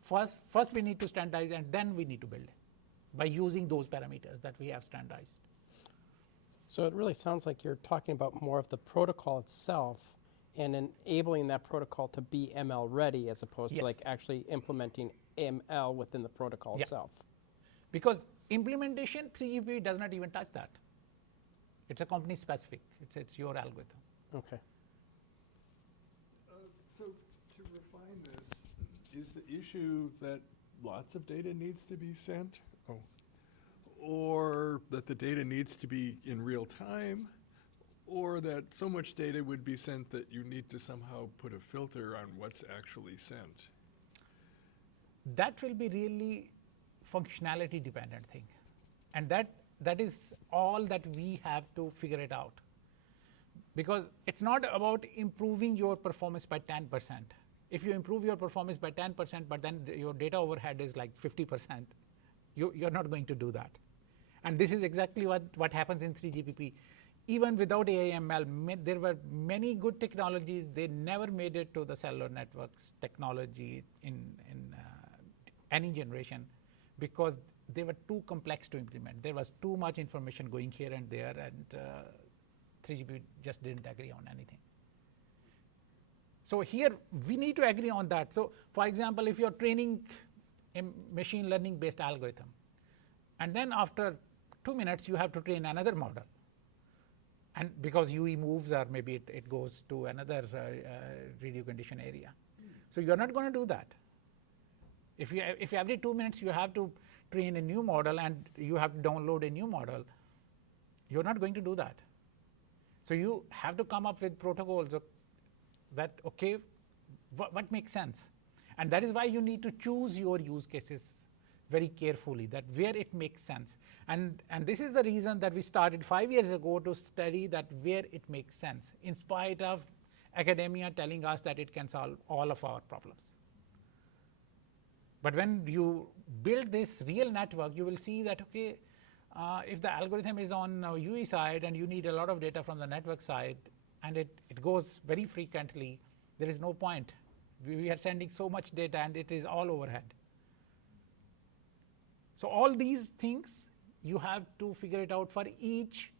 First we need to standardize, and then we need to build it by using those parameters that we have standardized. So it really sounds like you're talking about more of the protocol itself and enabling that protocol to be ML ready, as opposed to like actually implementing ML within the protocol itself. Because implementation, 3GPP does not even touch that. It's a company specific. It's your algorithm. Okay. So to refine this, is the issue that lots of data needs to be sent? Oh. Or that the data needs to be in real time? Or that so much data would be sent that you need to somehow put a filter on what's actually sent? That will be really functionality dependent thing. And that is all that we have to figure it out. Because it's not about improving your performance by 10%. If you improve your performance by 10%, but then your data overhead is like 50%, you're not going to do that. And this is exactly what happens in 3GPP. Even without AI/ML, there were many good technologies. They never made it to the cellular networks technology in any generation, because they were too complex to implement. There was too much information going here and there, and 3GPP just didn't agree on anything. So here we need to agree on that. So for example, if you're training a machine learning based algorithm, and then after 2 minutes you have to train another model, and because UE moves, or maybe it goes to another radio condition area. So you're not going to do that. If every 2 minutes you have to train a new model and you have to download a new model, you're not going to do that. So you have to come up with protocols that, okay, what makes sense? And that is why you need to choose your use cases very carefully, that where it makes sense. And this is the reason that we started 5 years ago to study that where it makes sense, in spite of academia telling us that it can solve all of our problems. But when you build this real network, you will see that, okay, if the algorithm is on UE side and you need a lot of data from the network side, and it goes very frequently, there is no point. We are sending so much data and it is all overhead. So all these things, you have to figure it out for each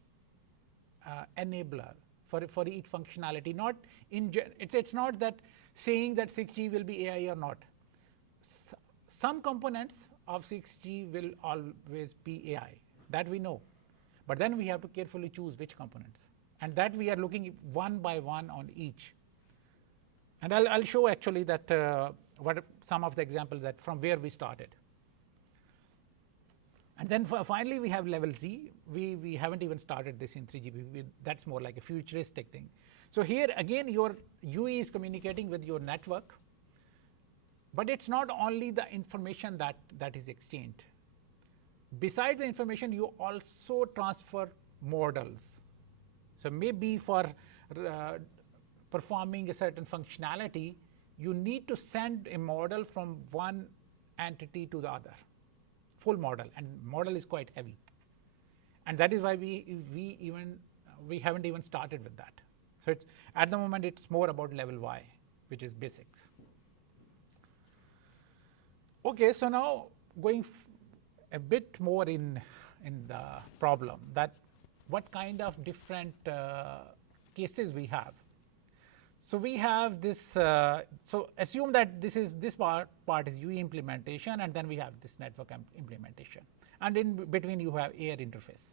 enabler, for each functionality. Not it's not that saying that 6G will be AI or not. Some components of 6G will always be AI, that we know. But then we have to carefully choose which components. And that we are looking one by one on each. And I'll show actually that what some of the examples that from where we started. And then finally we have level Z. We haven't even started this in 3GPP. That's more like a futuristic thing. So here again, your UE is communicating with your network. But it's not only the information that is exchanged. Besides the information, you also transfer models. So maybe for performing a certain functionality, you need to send a model from one entity to the other, full model, and model is quite heavy. And that is why we haven't even started with that. So it's at the moment it's more about level Y, which is basics. Okay, so now going a bit more in the problem, that what kind of different cases we have. So we have this, so assume that this part is UE implementation, and then we have this network implementation. And in between you have air interface.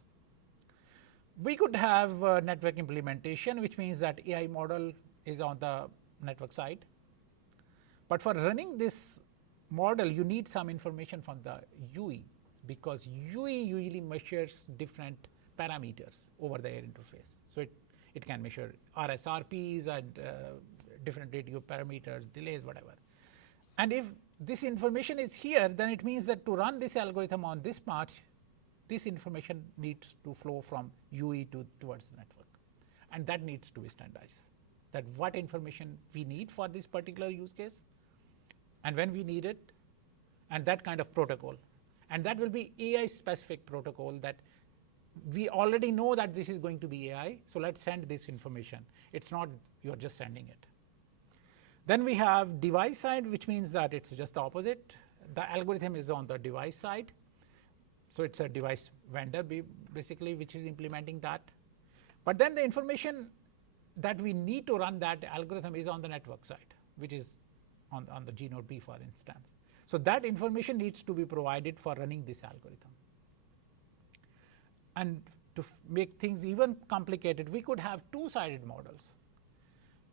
We could have network implementation, which means that AI model is on the network side. But for running this model, you need some information from the UE, because UE usually measures different parameters over the air interface. So it can measure RSRPs and different radio parameters, delays, whatever. And if this information is here, then it means that to run this algorithm on this part, this information needs to flow from UE towards the network, and that needs to be standardized. That what information we need for this particular use case, and when we need it, and that kind of protocol. And that will be AI specific protocol that we already know that this is going to be AI, so let's send this information. It's not you're just sending it. Then we have device side, which means that it's just the opposite. The algorithm is on the device side. So it's a device vendor basically which is implementing that. But then the information that we need to run that algorithm is on the network side, which is on the G node B, for instance. So that information needs to be provided for running this algorithm. And to make things even complicated, we could have two-sided models,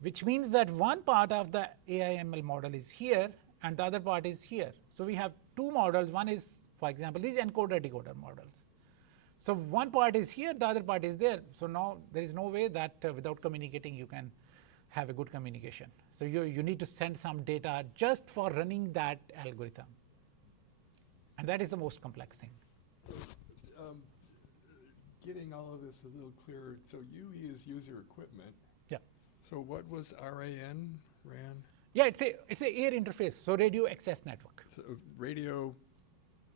which means that one part of the AI/ML model is here and the other part is here. So we have two models. One is, for example, these encoder-decoder models. So one part is here, the other part is there. So now there is no way that without communicating you can have a good communication. So you need to send some data just for running that algorithm. And that is the most complex thing. Getting all of this a little clearer, so UE is user equipment. Yeah. So what was RAN? Yeah, it's a air interface, so radio access network. So radio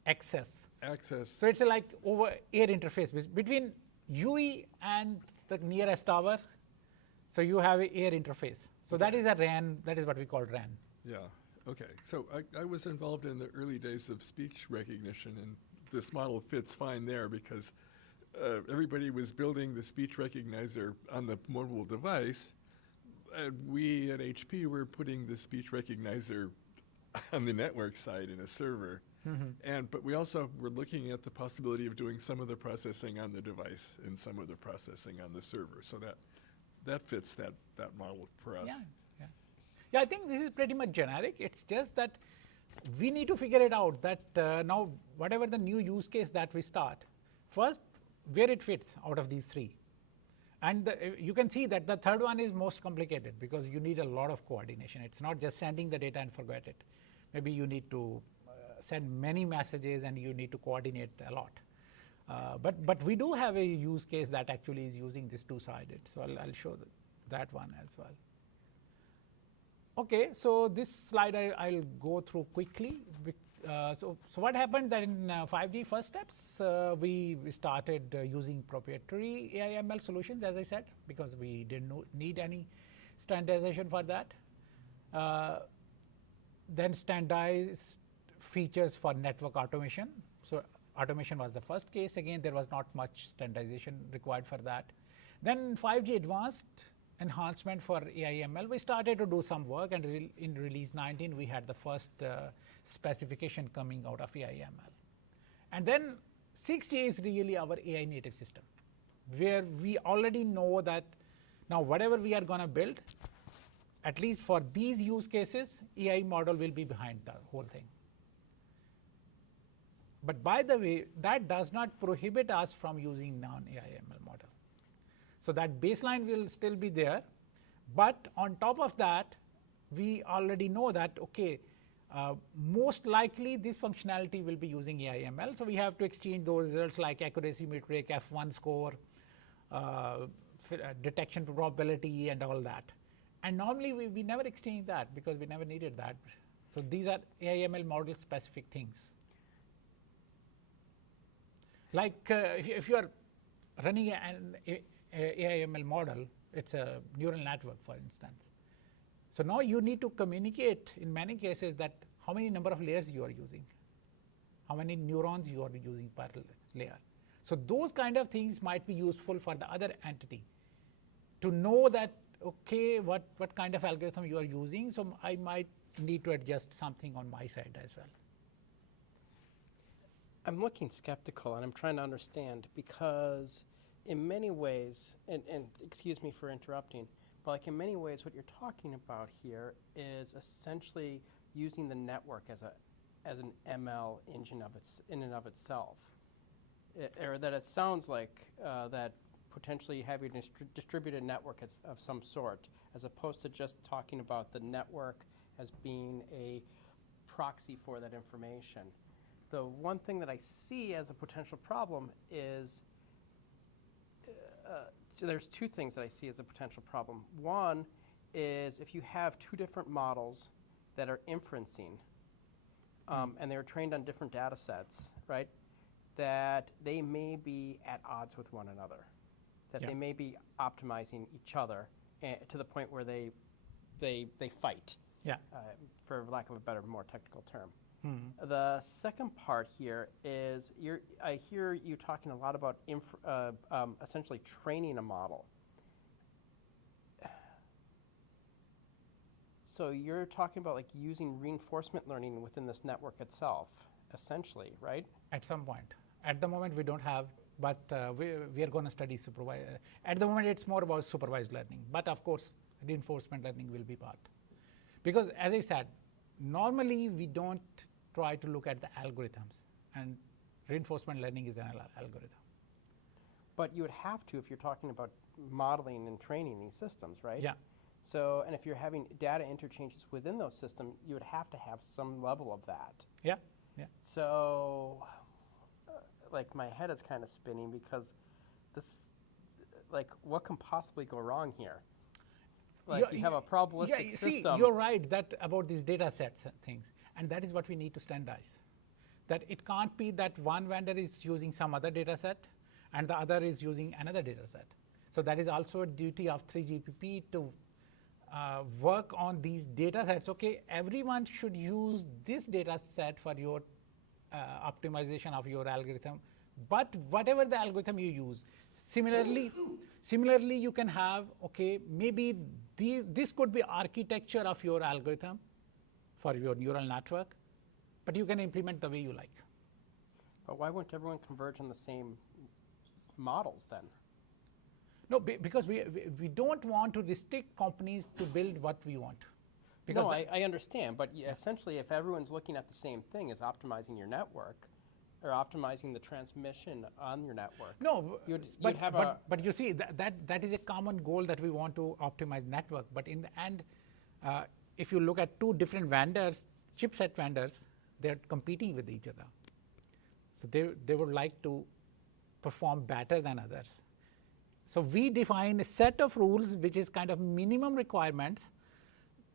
Access. access. So it's a like over air interface between UE and the nearest tower. So you have an air interface. So that is a RAN, that is what we call RAN. Yeah, okay. So I was involved in the early days of speech recognition, and this model fits fine there because everybody was building the speech recognizer on the mobile device, and we at HP were putting the speech recognizer on the network side in a server. But we also were looking at the possibility of doing some of the processing on the device and some of the processing on the server. So that fits that model for us. Yeah, I think this is pretty much generic. It's just that we need to figure it out that now whatever the new use case that we start, first where it fits out of these three. And you can see that the third one is most complicated because you need a lot of coordination. It's not just sending the data and forget it. Maybe you need to send many messages and you need to coordinate a lot. But we do have a use case that actually is using this two-sided. So I'll show that one as well. Okay, so this slide I'll go through quickly. So what happened that in 5G first steps, we started using proprietary AI/ML solutions, as I said, because we didn't need any standardization for that. Then standardized features for network automation. So automation was the first case. Again, there was not much standardization required for that. Then 5G advanced enhancement for AI/ML. We started to do some work, and in release 19, we had the first specification coming out of AI/ML. And then 6G is really our AI native system, where we already know that now whatever we are going to build, at least for these use cases, AI model will be behind the whole thing. But by the way, that does not prohibit us from using non-AI/ML model. So that baseline will still be there, but on top of that, we already know that, okay, most likely this functionality will be using AI/ML. So we have to exchange those results like accuracy metric, F1 score, detection probability, and all that. And normally we never exchange that because we never needed that. So these are AI/ML model specific things. Like if you are running an AI/ML model, it's a neural network, for instance. So now you need to communicate in many cases that how many number of layers you are using, how many neurons you are using per layer. So those kind of things might be useful for the other entity to know that, okay, what kind of algorithm you are using, so I might need to adjust something on my side as well. I'm looking skeptical and I'm trying to understand because in many ways, and excuse me for interrupting, but like in many ways what you're talking about here is essentially using the network as as an ML engine in and of itself. Or that it sounds like that potentially having a distributed network of some sort, as opposed to just talking about the network as being a proxy for that information. The one thing that I see as a potential problem is, so there's two things that I see as a potential problem. One is if you have two different models that are inferencing, and they're trained on different data sets, right, that they may be at odds with one another, that they may be optimizing each other to the point where they fight, for lack of a better, more technical term. The second part here is I hear you talking a lot about essentially training a model. So you're talking about like using reinforcement learning within this network itself, essentially, right? At some point. At the moment, we don't have, but we are going to study supervised. At the moment, it's more about supervised learning. But of course, reinforcement learning will be part. Because as I said, normally we don't try to look at the algorithms. And reinforcement learning is an algorithm. But you would have to if you're talking about modeling and training these systems, right? Yeah. So, and if you're having data interchanges within those systems, you would have to have some level of that. Yeah, yeah. So, like my head is kind of spinning because this, like, what can possibly go wrong here? Like you have a probabilistic system. See, you're right that about these data sets and things, and that is what we need to standardize. That it can't be that one vendor is using some other data set and the other is using another data set. So that is also a duty of 3GPP to work on these data sets. Okay, everyone should use this data set for your optimization of your algorithm, but whatever the algorithm you use, similarly you can have, okay, maybe this could be architecture of your algorithm for your neural network, but you can implement the way you like. But why wouldn't everyone converge on the same models then? No, because we don't want to restrict companies to build what we want. Because no, I understand, but essentially if everyone's looking at the same thing as optimizing your network, or optimizing the transmission on your network. No, you'd have but you see, that is a common goal that we want to optimize network. But in the end, if you look at two different vendors, chipset vendors, they're competing with each other. So they would like to perform better than others. So we define a set of rules which is kind of minimum requirements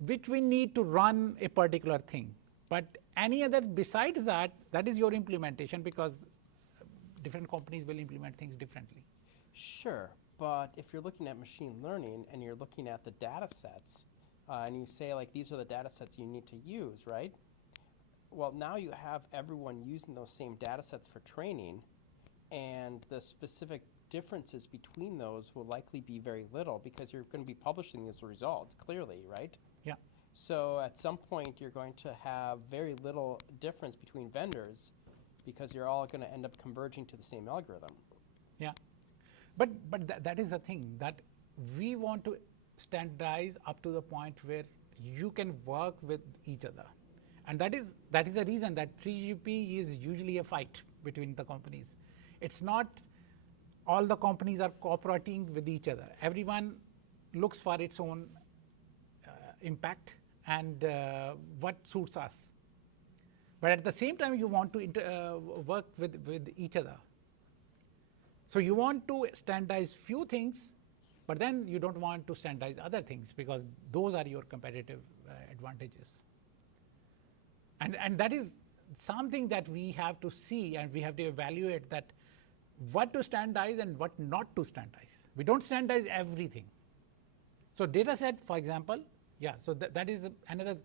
which we need to run a particular thing. But any other besides that, that is your implementation, because different companies will implement things differently. Sure, but if you're looking at machine learning and you're looking at the data sets, and you say like these are the data sets you need to use, right? Well, now you have everyone using those same data sets for training, and the specific differences between those will likely be very little because you're going to be publishing these results clearly, right? Yeah. So at some point you're going to have very little difference between vendors because you're all going to end up converging to the same algorithm. Yeah, but that is the thing, that we want to standardize up to the point where you can work with each other. And that is the reason that 3GP is usually a fight between the companies. It's not all the companies are cooperating with each other. Everyone looks for its own impact and what suits us. But at the same time, you want to work with each other. So you want to standardize few things, but then you don't want to standardize other things because those are your competitive advantages. And that is something that we have to see, and we have to evaluate that what to standardize and what not to standardize. We don't standardize everything. So data set, for example, yeah, so that is another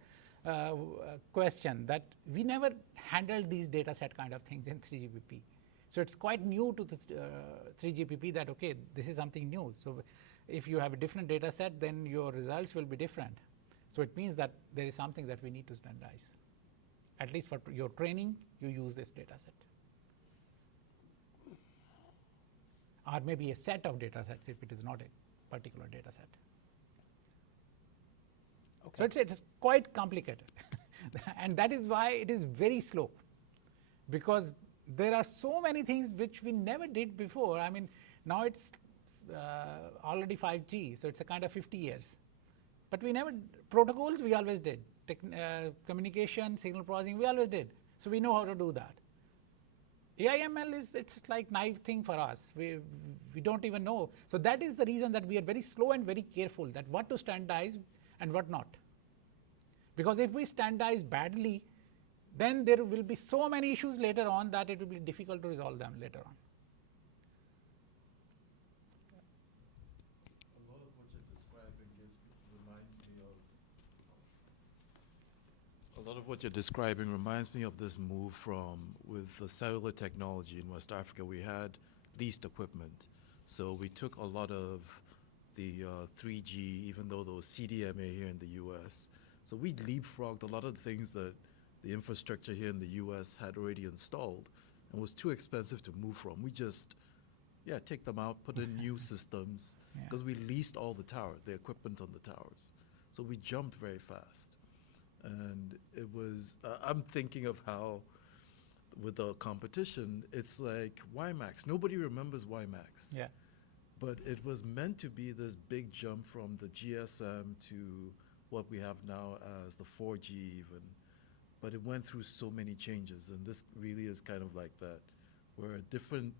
question, that we never handled these data set kind of things in 3GPP. So it's quite new to the 3GPP that, okay, this is something new. So if you have a different data set, then your results will be different. So it means that there is something that we need to standardize. At least for your training, you use this data set. Or maybe a set of data sets if it is not a particular data set. Okay. So it's quite complicated. And that is why it is very slow, because there are so many things which we never did before. I mean, now it's already 5G, so it's a kind of 50 years. But we never, protocols we always did. Communication, signal processing, we always did. So we know how to do that. AI/ML it's like naive thing for us. We don't even know. So that is the reason that we are very slow and very careful that what to standardize and what not. Because if we standardize badly, then there will be so many issues later on that it will be difficult to resolve them later on. A lot of what you're describing reminds me of this move from, with the cellular technology in West Africa, we had leased equipment. So we took a lot of the 3G, even though there was CDMA here in the US. So we leapfrogged a lot of the things that the infrastructure here in the US had already installed and was too expensive to move from. We just, take them out, put in new systems, because we leased all the towers, the equipment on the towers. So we jumped very fast. And it was, I'm thinking of how, with the competition, it's like WiMAX. Nobody remembers WiMAX. Yeah. But it was meant to be this big jump from the GSM to what we have now as the 4G even. But it went through so many changes, and this really is kind of like that, where different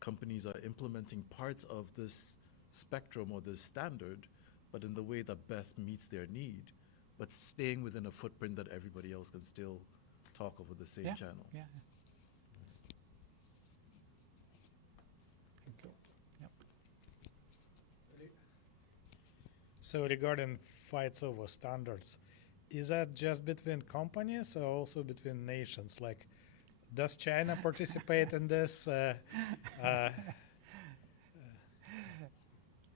companies are implementing parts of this spectrum or this standard, but in the way that best meets their need, but staying within a footprint that everybody else can still talk over the same channel. Yeah. Thank you. Yep. So regarding fights over standards, is that just between companies or also between nations? Like, does China participate in this?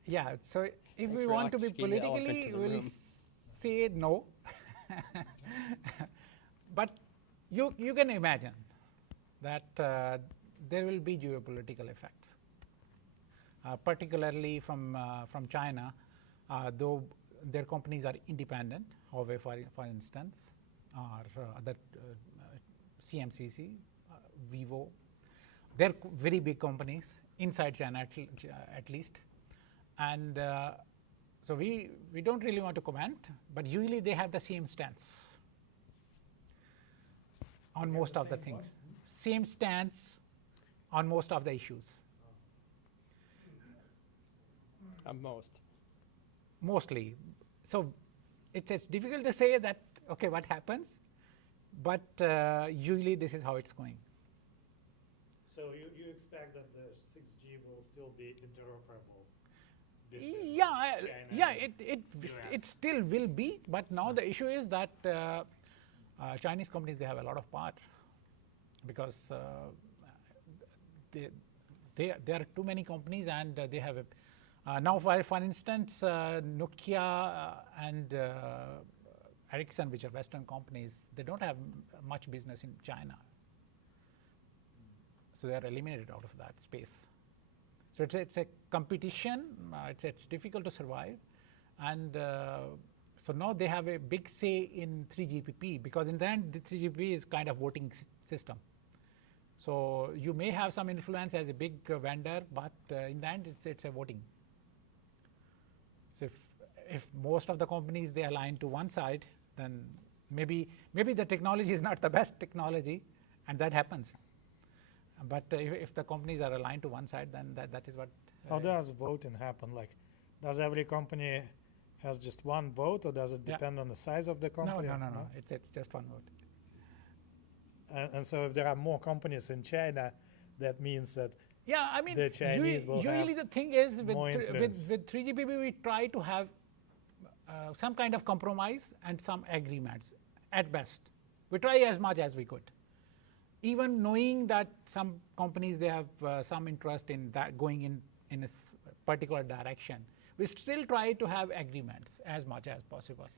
Yeah, so if Thanks we for want to be asking the elephant politically, in the we'll room. say no. But you can imagine that there will be geopolitical effects, particularly from China, though their companies are independent. However, for instance, or other CMCC, Vivo, they're very big companies inside China at least, and so we don't really want to comment, but usually they have the same stance on most of the things. Same stance on most of the issues. Most. Mostly. So it's difficult to say that, okay, what happens, but usually this is how it's going. So you expect that the 6G will still be interoperable? It still will be, but now the issue is that Chinese companies, they have a lot of power, because there are too many companies, and they have now, for instance, Nokia and Ericsson, which are Western companies, they don't have much business in China, so they are eliminated out of that space. So it's a competition. It's difficult to survive, and so now they have a big say in 3GPP, because in the end, the 3GPP is kind of voting system. So you may have some influence as a big vendor, but in the end, it's a voting. So if most of the companies, they align to one side, then maybe the technology is not the best technology, and that happens. But if the companies are aligned to one side, then that is what. How does voting happen? Like, does every company has just one vote, or does it depend on the size of the company? No. It's just one vote. And so if there are more companies in China, that means that I mean, the Chinese will usually have the thing is more influence. with 3GPP, we try to have some kind of compromise and some agreements at best. We try as much as we could, even knowing that some companies, they have some interest in that going in a particular direction. We still try to have agreements as much as possible.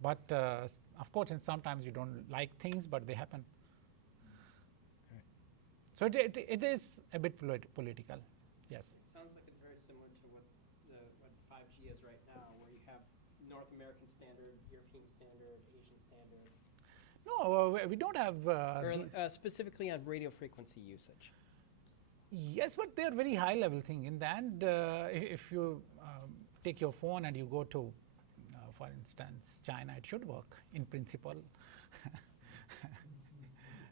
But of course, and sometimes you don't like things, but they happen. So it is a bit political, yes. It sounds like it's very similar to what 5G is right now, where you have North American standard, European standard, Asian standard, No, we don't have. Or These. specifically on radio frequency usage? Yes, but they're very high level thing. In the end, if you take your phone and you go to, for instance, China, it should work in principle.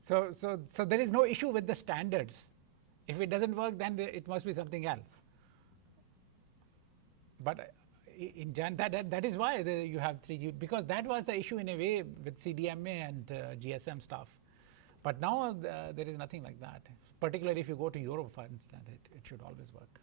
So there is no issue with the standards. If it doesn't work, then it must be something else. But in that is why you have 3G, because that was the issue in a way with CDMA and GSM stuff. But now there is nothing like that. Particularly if you go to Europe, for instance, it should always work.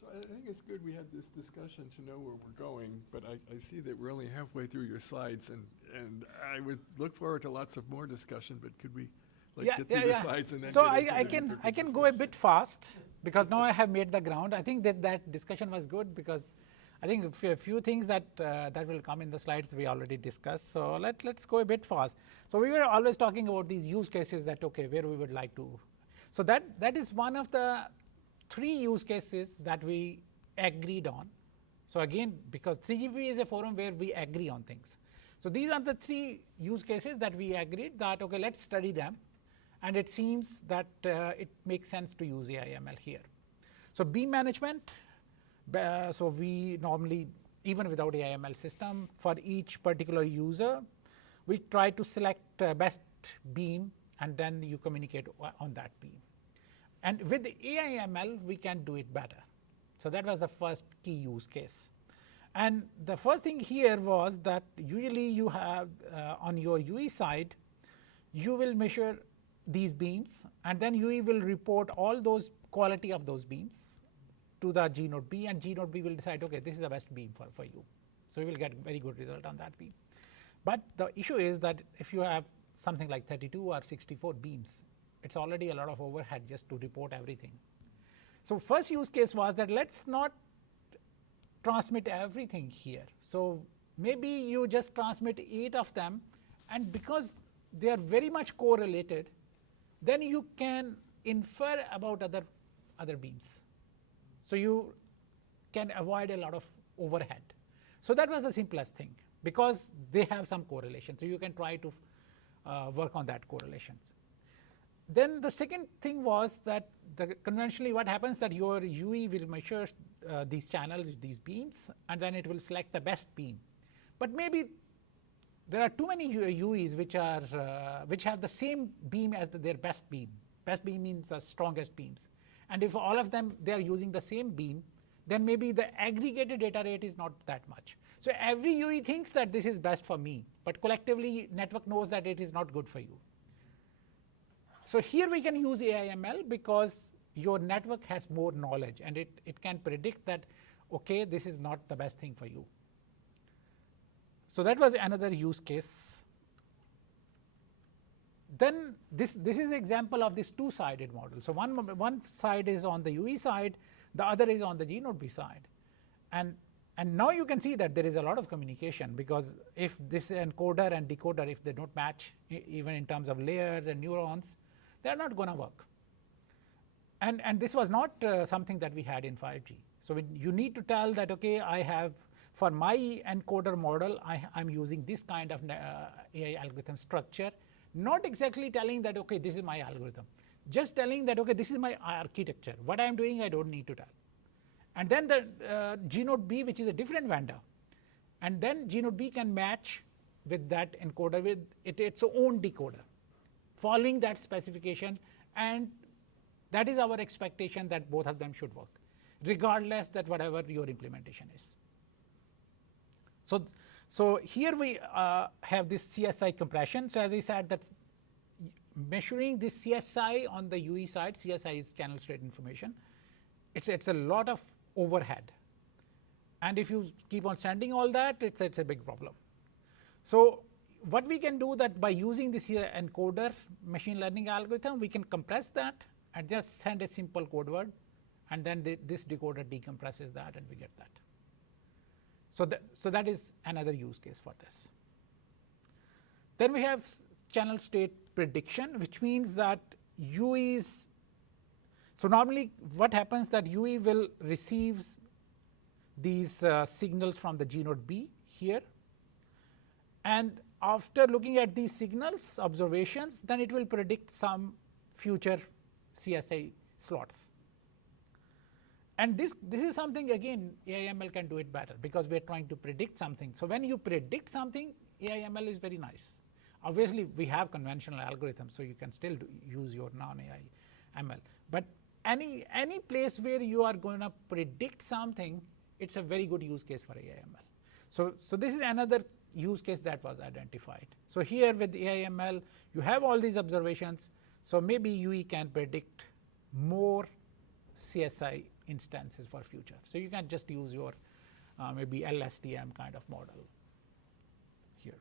So I think it's good we had this discussion to know where we're going, but I see that we're only halfway through your slides, and I would look forward to lots of more discussion, but could we get through the slides and then so get into I the can interpretive go a discussion? bit fast, because now I have made the ground. I think that discussion was good, because I think a few things that will come in the slides we already discussed. So let's go a bit fast. So we were always talking about these use cases that, okay, where we would like to. So that is one of the 3 use cases that we agreed on. So again, because 3GPP is a forum where we agree on things. So these are the 3 use cases that we agreed that, okay, let's study them. And it seems that it makes sense to use AI/ML here. So beam management, so we normally, even without AI/ML system, for each particular user, we try to select best beam, and then you communicate on that beam. And with AI/ML, we can do it better. So that was the first key use case. And the first thing here was that usually you have on your UE side, you will measure these beams, and then UE will report all those quality of those beams to the G node B, and G node B will decide, okay, this is the best beam for you. So you will get very good result on that beam. But the issue is that if you have something like 32 or 64 beams, it's already a lot of overhead just to report everything. So first use case was that let's not transmit everything here. So maybe you just transmit 8 of them, and because they are very much correlated, then you can infer about other beams. So you can avoid a lot of overhead. So that was the simplest thing, because they have some correlation. So you can try to work on that correlations. Then the second thing was that conventionally what happens that your UE will measure these channels, these beams, and then it will select the best beam. But maybe there are too many UEs which have the same beam as their best beam. Best beam means the strongest beams. And if all of them, they are using the same beam, then maybe the aggregated data rate is not that much. So every UE thinks that this is best for me, but collectively network knows that it is not good for you. So here we can use AI/ML because your network has more knowledge, and it can predict that, okay, this is not the best thing for you. So that was another use case. Then this is an example of this 2-sided model. So one side is on the UE side, the other is on the G node B side. And now you can see that there is a lot of communication, because if this encoder and decoder, if they don't match, even in terms of layers and neurons, they're not going to work. And this was not something that we had in 5G. So you need to tell that, okay, I have, for my encoder model, I'm using this kind of AI algorithm structure, not exactly telling that, okay, this is my algorithm, just telling that, okay, this is my architecture. What I'm doing, I don't need to tell. And then the G node B, which is a different vendor, and then G node B can match with that encoder with its own decoder, following that specification, and that is our expectation that both of them should work, regardless that whatever your implementation is. So here we have this CSI compression. So as I said, that's measuring this CSI on the UE side. CSI is channel state information. It's a lot of overhead, and if you keep on sending all that, it's a big problem. So what we can do that by using this here encoder machine learning algorithm, we can compress that and just send a simple code word, and then this decoder decompresses that, and we get that. So that is another use case for this. Then we have channel state prediction, which means that UEs. So normally what happens that UE will receive these signals from the G node B here, and after looking at these signals, observations, then it will predict some future CSI slots. And this is something, again, AIML can do it better because we are trying to predict something. So when you predict something, AIML is very nice. Obviously, we have conventional algorithms, so you can still use your non-AI ML. But any place where you are going to predict something, it's a very good use case for AIML. So this is another use case that was identified. So here with AIML, you have all these observations. So maybe UE can predict more CSI instances for future. So you can just use your maybe LSTM kind of model here.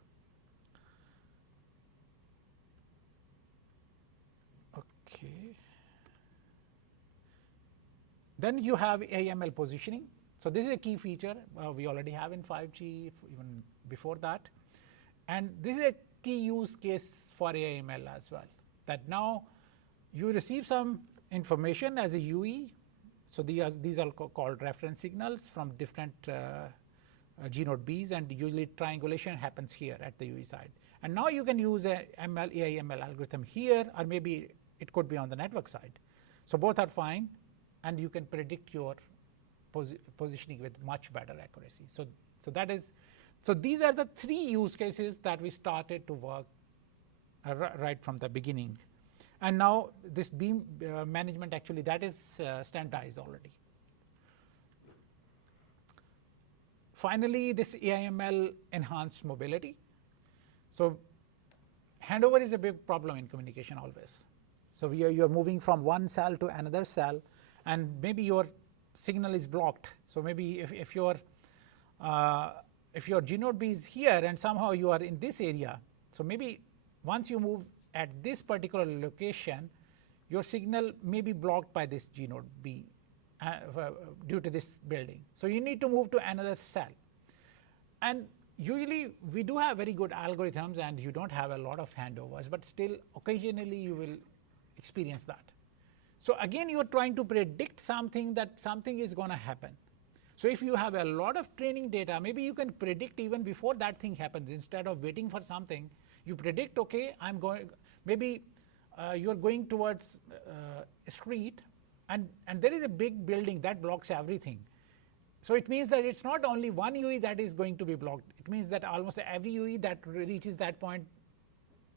Okay. Then you have AIML positioning. So this is a key feature we already have in 5G, even before that. And this is a key use case for AIML as well, that now you receive some information as a UE. So these are called reference signals from different G node Bs, and usually triangulation happens here at the UE side. And now you can use a AIML algorithm here, or maybe it could be on the network side. So both are fine, and you can predict your positioning with much better accuracy. So these are the 3 use cases that we started to work right from the beginning. And now this beam management, actually, that is standardized already. Finally, this AIML enhanced mobility. So handover is a big problem in communication always. So you're moving from one cell to another cell, and maybe your signal is blocked. So maybe if your G node B is here and somehow you are in this area, so maybe once you move at this particular location, your signal may be blocked by this G node B due to this building. So you need to move to another cell. And usually we do have very good algorithms and you don't have a lot of handovers, but still occasionally you will experience that. So again, you're trying to predict something, that something is going to happen. So if you have a lot of training data, maybe you can predict even before that thing happens. Instead of waiting for something, you predict, okay, I'm going, maybe you're going towards a street, and there is a big building that blocks everything. So it means that it's not only one UE that is going to be blocked. It means that almost every UE that reaches that point,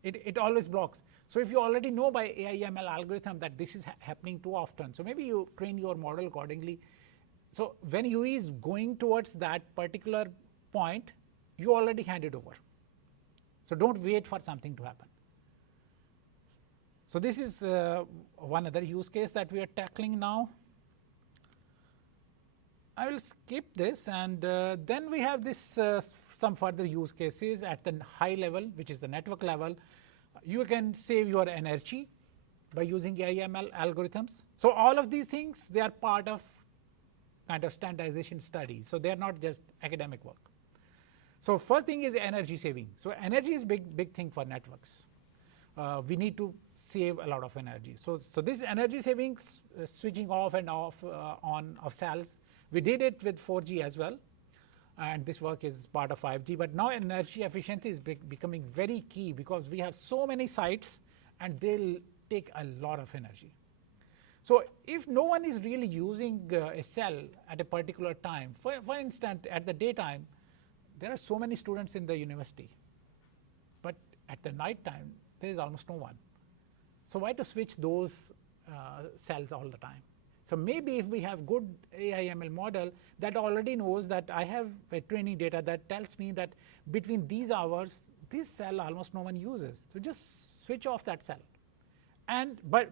it always blocks. So if you already know by AIML algorithm that this is happening too often, so maybe you train your model accordingly. So when UE is going towards that particular point, you already hand it over. So don't wait for something to happen. So this is one other use case that we are tackling now. I will skip this, and then we have this some further use cases at the high level, which is the network level. You can save your energy by using AIML algorithms. So all of these things, they are part of kind of standardization studies. So they are not just academic work. So first thing is energy saving. So energy is big thing for networks. We need to save a lot of energy. So this energy savings, switching off and off on of cells, we did it with 4G as well, and this work is part of 5G. But now energy efficiency is becoming very key because we have so many sites and they'll take a lot of energy. So if no one is really using a cell at a particular time, for instance, at the daytime, there are so many students in the university, but at the night time, there is almost no one. So why to switch those cells all the time? So maybe if we have good AIML model that already knows that I have a training data that tells me that between these hours, this cell almost no one uses. So just switch off that cell. And but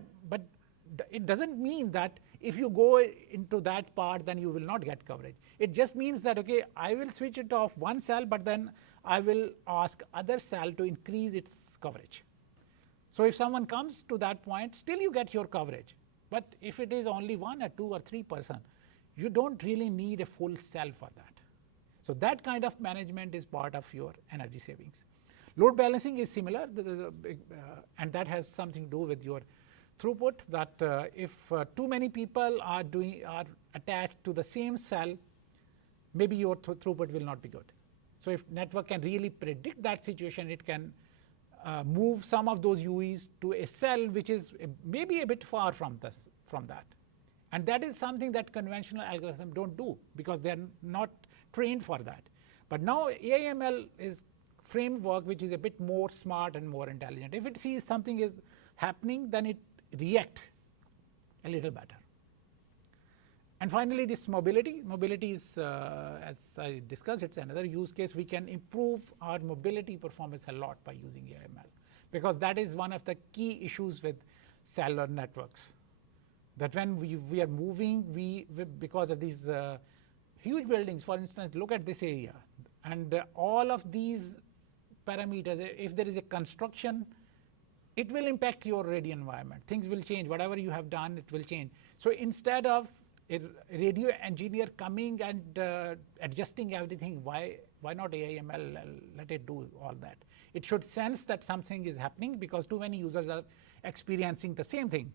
it doesn't mean that if you go into that part, then you will not get coverage. It just means that, okay, I will switch it off one cell, but then I will ask other cell to increase its coverage. So if someone comes to that point, still you get your coverage. But if it is only 1 or 2 or 3%, you don't really need a full cell for that. So that kind of management is part of your energy savings. Load balancing is similar, and that has something to do with your throughput, that if too many people are attached to the same cell, maybe your throughput will not be good. So if network can really predict that situation, it can move some of those UEs to a cell which is maybe a bit far from that. And that is something that conventional algorithms don't do because they're not trained for that. But now AIML is framework which is a bit more smart and more intelligent. If it sees something is happening, then it reacts a little better. And finally, this mobility. Mobility is, as I discussed, it's another use case. We can improve our mobility performance a lot by using AIML, because that is one of the key issues with cellular networks. That when we are moving, because of these huge buildings, for instance, look at this area, and all of these parameters, if there is a construction, it will impact your radio environment. Things will change. Whatever you have done, it will change. So instead of a radio engineer coming and adjusting everything, why not AIML let it do all that? It should sense that something is happening because too many users are experiencing the same thing,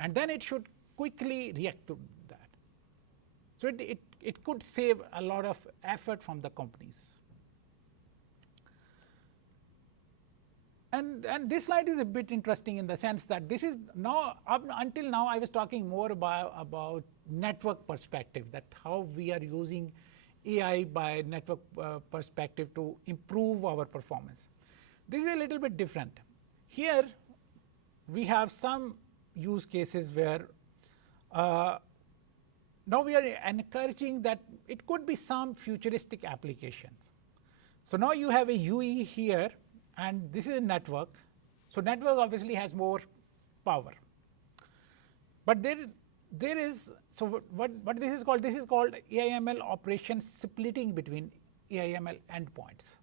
and then it should quickly react to that. So it could save a lot of effort from the companies. And this slide is a bit interesting in the sense that this is now, until now I was talking more about network perspective, that how we are using AI by network perspective to improve our performance. This is a little bit different. Here we have some use cases where now we are encouraging that it could be some futuristic applications. So now you have a UE here, and this is a network. So network obviously has more power. But there is, so what this is called AIML operation splitting between AIML endpoints.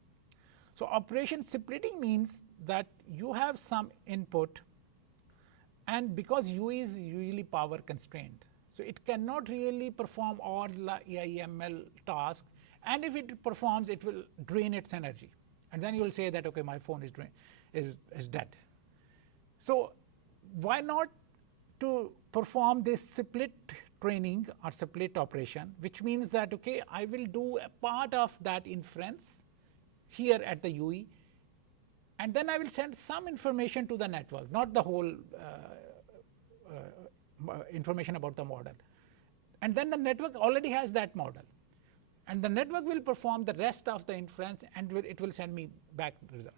So operation splitting means that you have some input, and because UE is usually power constrained, so it cannot really perform all the AIML tasks, and if it performs, it will drain its energy. And then you will say that, okay, my phone is dead. So why not to perform this split training or split operation, which means that, okay, I will do a part of that inference here at the UE, and then I will send some information to the network, not the whole information about the model. And then the network already has that model. And the network will perform the rest of the inference, and it will send me back the result.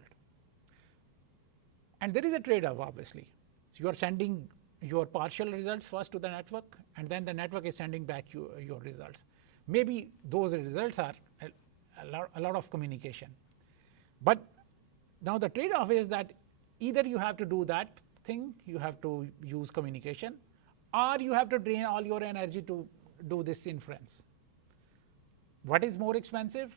And there is a trade-off, obviously. So you are sending your partial results first to the network, and then the network is sending back your results. Maybe those results are a lot of communication. But now the trade-off is that either you have to do that thing, you have to use communication, or you have to drain all your energy to do this inference. What is more expensive?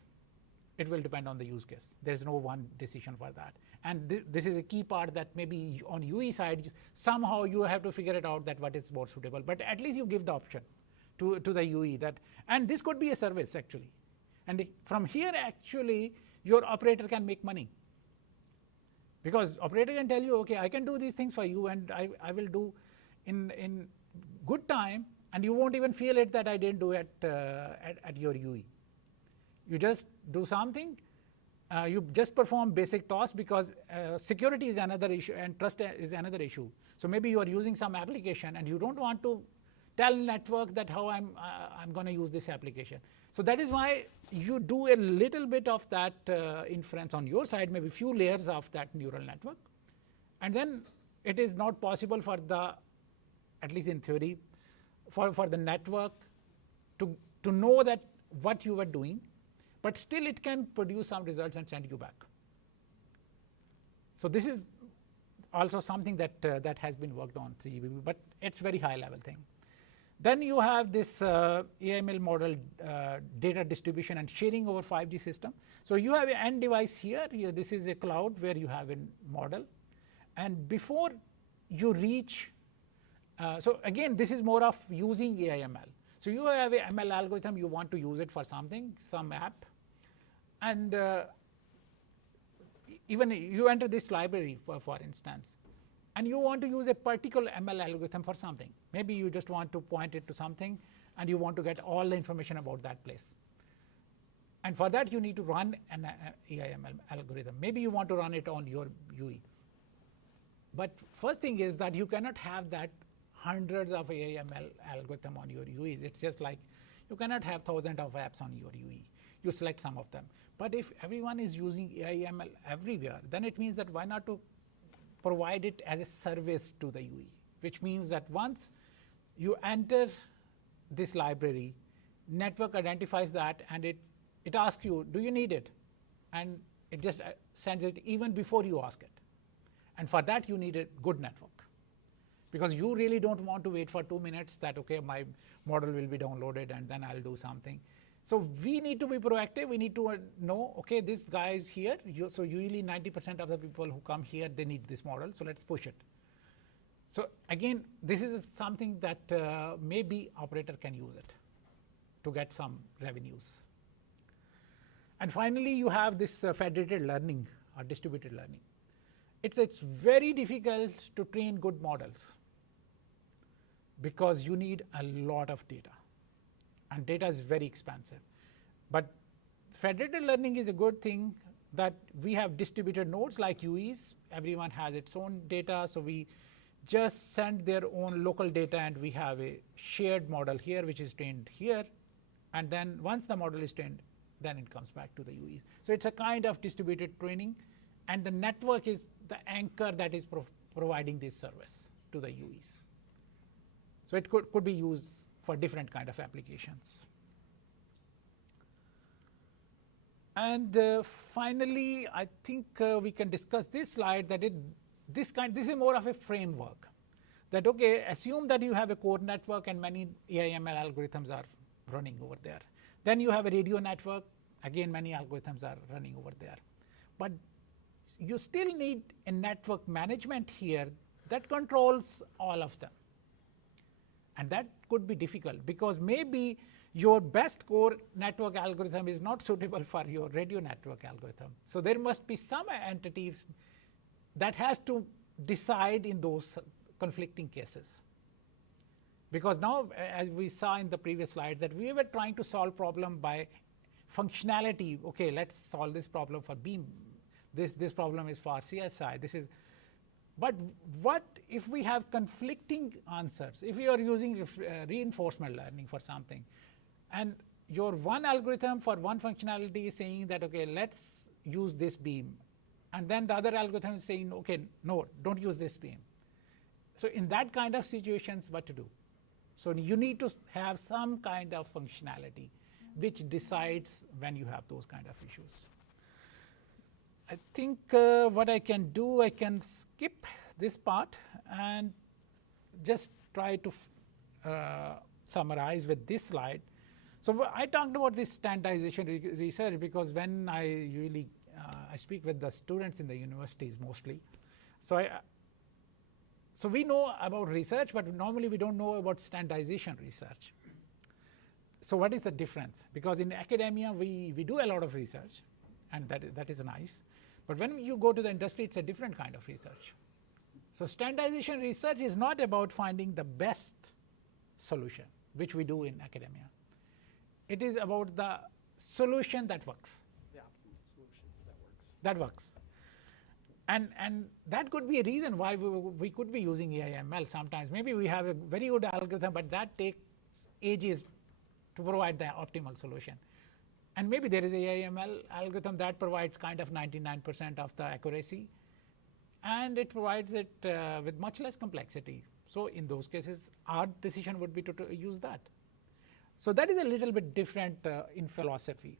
It will depend on the use case. There's no one decision for that. And this is a key part that maybe on UE side, somehow you have to figure it out that what is more suitable. But at least you give the option to the UE that, and this could be a service actually. And from here actually, your operator can make money. Because operator can tell you, okay, I can do these things for you, and I will do in good time, and you won't even feel it that I didn't do it at your UE. You just do something, you just perform basic tasks, because security is another issue and trust is another issue. So maybe you are using some application and you don't want to tell network that how I'm going to use this application. So that is why you do a little bit of that inference on your side, maybe few layers of that neural network. And then it is not possible for the, at least in theory, for the network to know that what you were doing, but still it can produce some results and send you back. So this is also something that has been worked on 3GPP, but it's very high level thing. Then you have this AML model data distribution and sharing over 5G system. So you have an end device here. This is a cloud where you have a model. And before you reach, so again, this is more of using AIML. So you have a ML algorithm, you want to use it for something, some app. And even you enter this library, for instance, and you want to use a particular ML algorithm for something. Maybe you just want to point it to something, and you want to get all the information about that place. And for that, you need to run an AIML algorithm. Maybe you want to run it on your UE. But first thing is that you cannot have that hundreds of AIML algorithm on your UEs. It's just like you cannot have thousands of apps on your UE. You select some of them. But if everyone is using AIML everywhere, then it means that why not to provide it as a service to the UE, which means that once you enter this library, network identifies that and it asks you, do you need it? And it just sends it even before you ask it. And for that, you need a good network. Because you really don't want to wait for 2 minutes that, okay, my model will be downloaded and then I'll do something. So we need to be proactive. We need to know, okay, this guy is here. So usually 90% of the people who come here, they need this model. So let's push it. So again, this is something that maybe operator can use it to get some revenues. And finally, you have this federated learning or distributed learning. It's very difficult to train good models because you need a lot of data, and data is very expensive. But federated learning is a good thing that we have distributed nodes like UEs. Everyone has its own data, so we just send their own local data, and we have a shared model here which is trained here. And then once the model is trained, then it comes back to the UEs. So it's a kind of distributed training, and the network is the anchor that is providing this service to the UEs. So it could be used for different kind of applications. And finally, I think we can discuss this slide that this is more of a framework. That okay, assume that you have a core network and many AIML algorithms are running over there. Then you have a radio network, again many algorithms are running over there. But you still need a network management here that controls all of them. And that could be difficult because maybe your best core network algorithm is not suitable for your radio network algorithm. So there must be some entities that has to decide in those conflicting cases. Because now, as we saw in the previous slides, that we were trying to solve problem by functionality. Okay, let's solve this problem for Beam. This problem is for CSI. But what if we have conflicting answers? If you are using reinforcement learning for something, and your one algorithm for one functionality is saying that, okay, let's use this beam, and then the other algorithm is saying, okay, no, don't use this beam. So in that kind of situations, what to do? So you need to have some kind of functionality which decides when you have those kind of issues. I think what I can do, I can skip this part and just try to summarize with this slide. So I talked about this standardization research because when I usually I speak with the students in the universities mostly. So we know about research, but normally we don't know about standardization research. So what is the difference? Because in academia, we do a lot of research, and that is nice. But when you go to the industry, it's a different kind of research. So standardization research is not about finding the best solution, which we do in academia. It is about the solution that works. The optimal solution that works. That works. And that could be a reason why we could be using AIML sometimes. Maybe we have a very good algorithm, but that takes ages to provide the optimal solution. And maybe there is a AIML algorithm that provides kind of 99% of the accuracy, and it provides it with much less complexity. So in those cases, our decision would be to use that. So that is a little bit different in philosophy.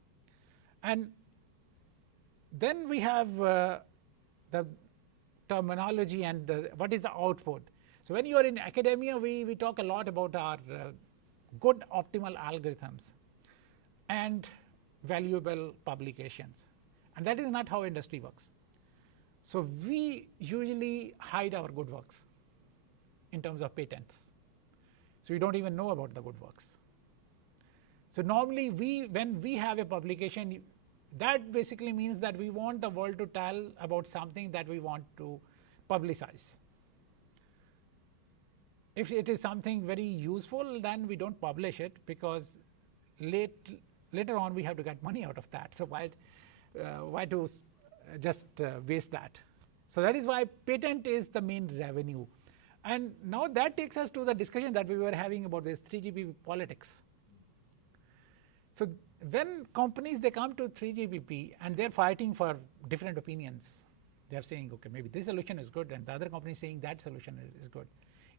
And then we have the terminology and what is the output. So when you are in academia, we talk a lot about our good optimal algorithms and valuable publications. And that is not how industry works. So we usually hide our good works in terms of patents. So you don't even know about the good works. So normally when we have a publication, that basically means that we want the world to tell about something that we want to publicize. If it is something very useful, then we don't publish it because later on we have to get money out of that. So why to just waste that? So that is why patent is the main revenue. And now that takes us to the discussion that we were having about this 3GPP politics. So when companies, they come to 3GPP and they're fighting for different opinions, they're saying, okay, maybe this solution is good, and the other company is saying that solution is good.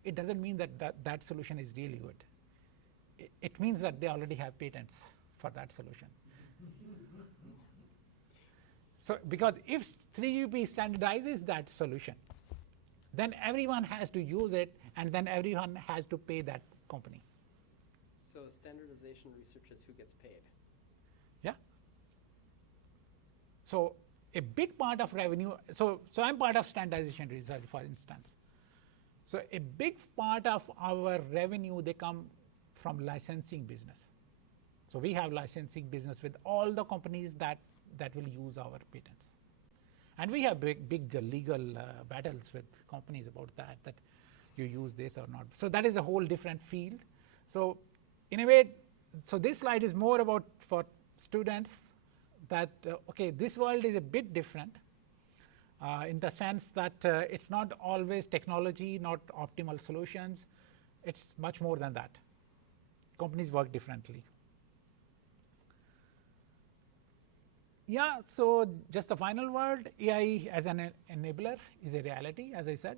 It doesn't mean that that solution is really good. It means that they already have patents for that solution. So because if 3GPP standardizes that solution, then everyone has to use it, and then everyone has to pay that company. So standardization research is who gets paid. Yeah. So a big part of revenue, so I'm part of standardization research, for instance. So a big part of our revenue, they come from licensing business. So we have licensing business with all the companies that will use our patents. And we have big legal battles with companies about that you use this or not. So that is a whole different field. So in a way, so this slide is more about for students that, okay, this world is a bit different in the sense that it's not always technology, not optimal solutions. It's much more than that. Companies work differently. Yeah, so just the final word, AI as an enabler is a reality, as I said.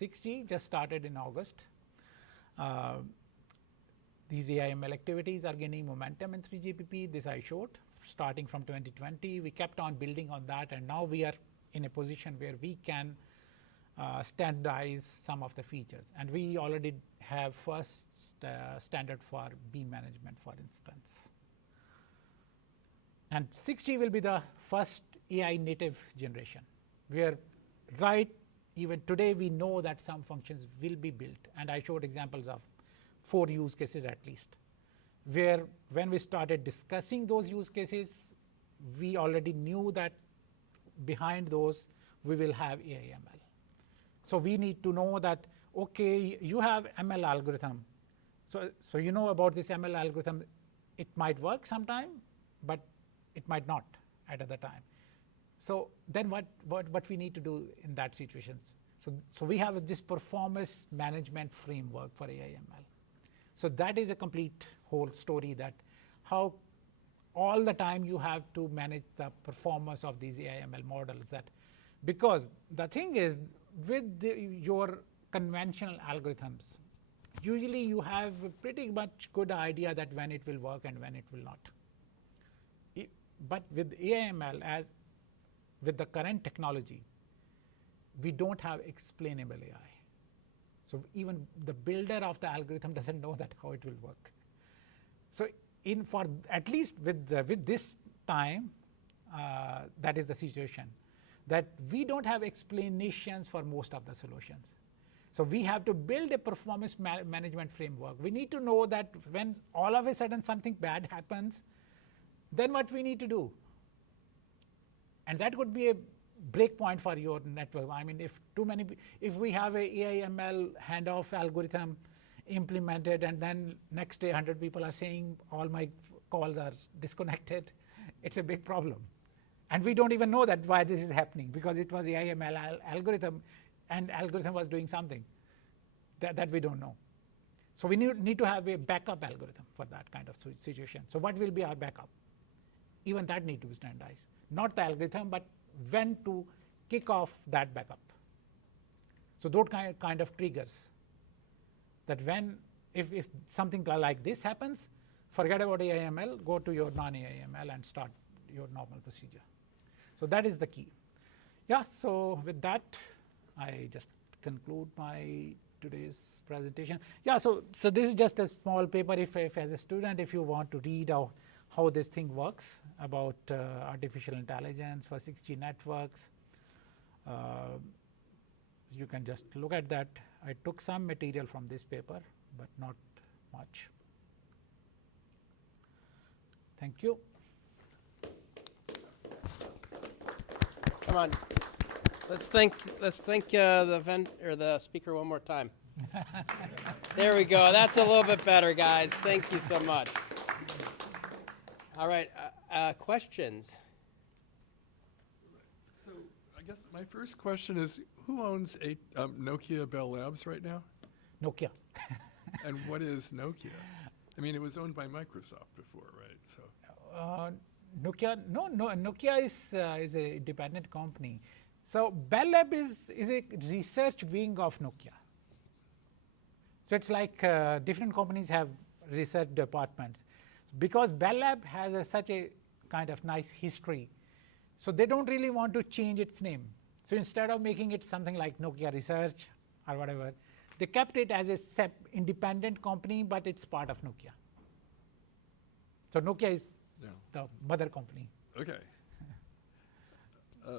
6G just started in August. These AI/ML activities are gaining momentum in 3GPP. This I showed. Starting from 2020, we kept on building on that, and now we are in a position where we can standardize some of the features. And we already have first standard for beam management, for instance. And 6G will be the first AI native generation, where even today we know that some functions will be built. And I showed examples of 4 use cases at least, where when we started discussing those use cases, we already knew that behind those we will have AI/ML. So we need to know that, okay, you have ML algorithm. So you know about this ML algorithm. It might work sometime, but it might not at other time. So then what we need to do in that situations? So we have this performance management framework for AI/ML. So that is a complete whole story, that how all the time you have to manage the performance of these AI/ML models. That because the thing is, with your conventional algorithms, usually you have a pretty much good idea that when it will work and when it will not. But with AI/ML, as with the current technology, we don't have explainable AI. So even the builder of the algorithm doesn't know that how it will work. So for at least with this time, that is the situation, that we don't have explanations for most of the solutions. So we have to build a performance management framework. We need to know that when all of a sudden something bad happens, then what we need to do. And that could be a break point for your network. I mean, if we have a AI/ML handoff algorithm implemented, and then next day 100 people are saying all my calls are disconnected, it's a big problem. And we don't even know that why this is happening, because it was AI/ML algorithm, and algorithm was doing something that we don't know. So we need to have a backup algorithm for that kind of situation. So what will be our backup? Even that need to be standardized. Not the algorithm, but when to kick off that backup. So those kind of triggers, that when, if something like this happens, forget about AI/ML, go to your non-AI/ML and start your normal procedure. So that is the key. Yeah, so with that, I just conclude my today's presentation. Yeah, so this is just a small paper. If as a student, if you want to read how this thing works about artificial intelligence for 6G networks, you can just look at that. I took some material from this paper, but not much. Thank you. Come on, let's thank the speaker one more time. There we go. That's a little bit better, guys. Thank you so much. All right, questions? So I guess my first question is, who owns Nokia Bell Labs right now? Nokia. And what is Nokia? I mean, it was owned by Microsoft before, right? So Nokia, no, Nokia is a independent company. So Bell Lab is a research wing of Nokia. So it's like different companies have research departments. Because Bell Lab has such a kind of nice history, so they don't really want to change its name. So instead of making it something like Nokia Research or whatever, they kept it as a independent company, but it's part of Nokia. So Nokia is yeah. the mother company. Okay. I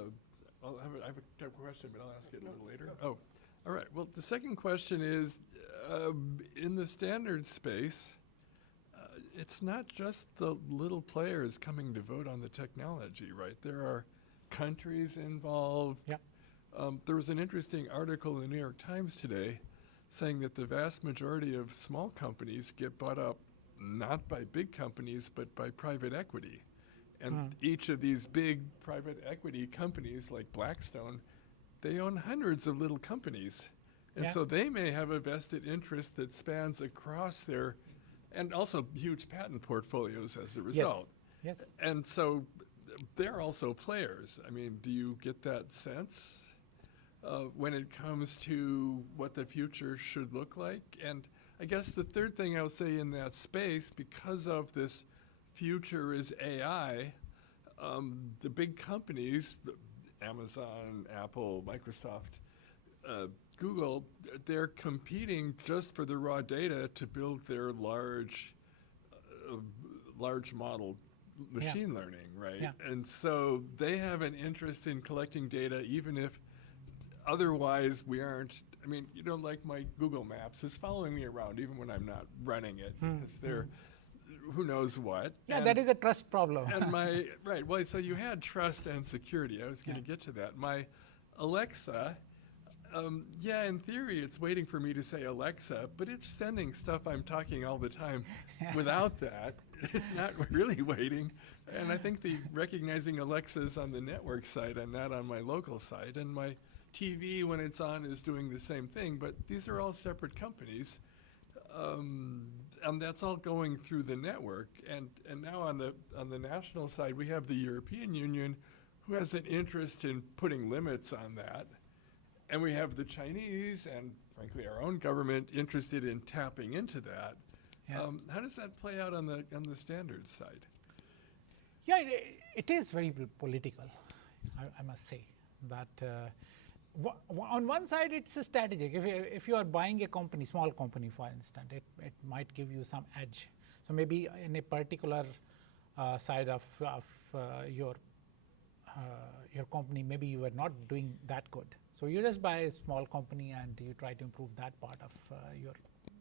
have a question, but I'll ask it a little later. Oh, all right. Well, the second question is, in the standard space, it's not just the little players coming to vote on the technology, right? There are countries involved. Yeah. There was an interesting article in the New York Times today saying that the vast majority of small companies get bought up not by big companies, but by private equity. And each of these big private equity companies like Blackstone, they own hundreds of little companies. And so they may have a vested interest that spans across their, and also huge patent portfolios as a result. Yes. And so they're also players. I mean, do you get that sense when it comes to what the future should look like? And I guess the third thing I would say in that space, because of this future is AI, the big companies, Amazon, Apple, Microsoft, Google, they're competing just for the raw data to build their large model machine learning, right? Yeah. And so they have an interest in collecting data, even if otherwise we aren't. I mean, you know, like my Google Maps is following me around even when I'm not running it because they're who knows what. Yeah, And that is a trust problem. and my, right, well, so you had trust and security. I was going to get to that. My Alexa, yeah, in theory, it's waiting for me to say Alexa, but it's sending stuff I'm talking all the time without that. It's not really waiting. And I think the recognizing Alexas on the network side and not on my local side. And my TV, when it's on, is doing the same thing. But these are all separate companies. And that's all going through the network. And now on the national side, we have the European Union, who has an interest in putting limits on that. And we have the Chinese and, frankly, our own government interested in tapping into that. Yeah. How does that play out on the standards side? Yeah, it is very political, I must say. That on one side, it's a strategic. If you are buying a company, small company, for instance, it might give you some edge. So maybe in a particular side of your company, maybe you are not doing that good. So you just buy a small company and you try to improve that part of your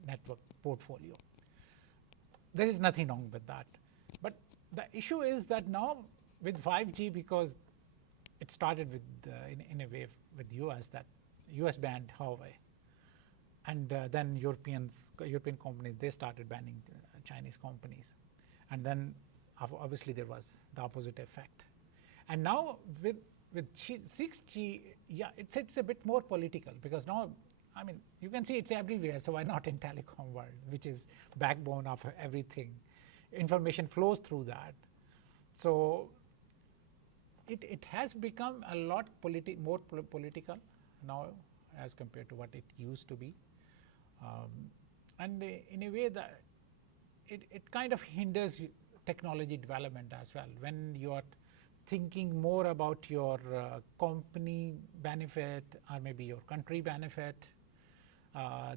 network portfolio. There is nothing wrong with that. But the issue is that now with 5G, because it started with, in a way with US, that US banned Huawei. And then European companies, they started banning Chinese companies. And then obviously there was the opposite effect. And now with 6G, yeah, it's a bit more political, because now, I mean, you can see it's everywhere, so why not in telecom world, which is backbone of everything. Information flows through that. So it has become a lot more political now as compared to what it used to be. And in a way that it kind of hinders technology development as well. When you are thinking more about your company benefit or maybe your country benefit,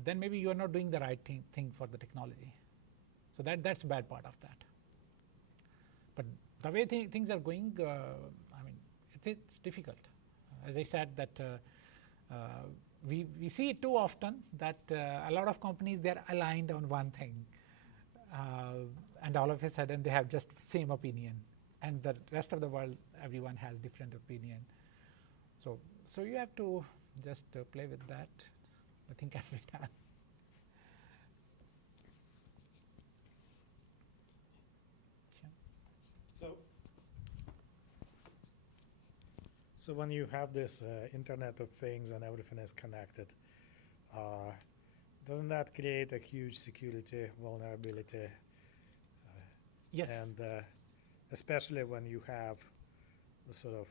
then maybe you are not doing the right thing for the technology. So that's a bad part of that. But the way things are going, I mean, it's difficult. As I said, that we see it too often that a lot of companies, they're aligned on one thing, and all of a sudden they have just same opinion, and the rest of the world, everyone has different opinion. So you have to just play with that. Nothing can be done. So when you have this Internet of Things and everything is connected, doesn't that create a huge security vulnerability? Yes. And especially when you have the sort of,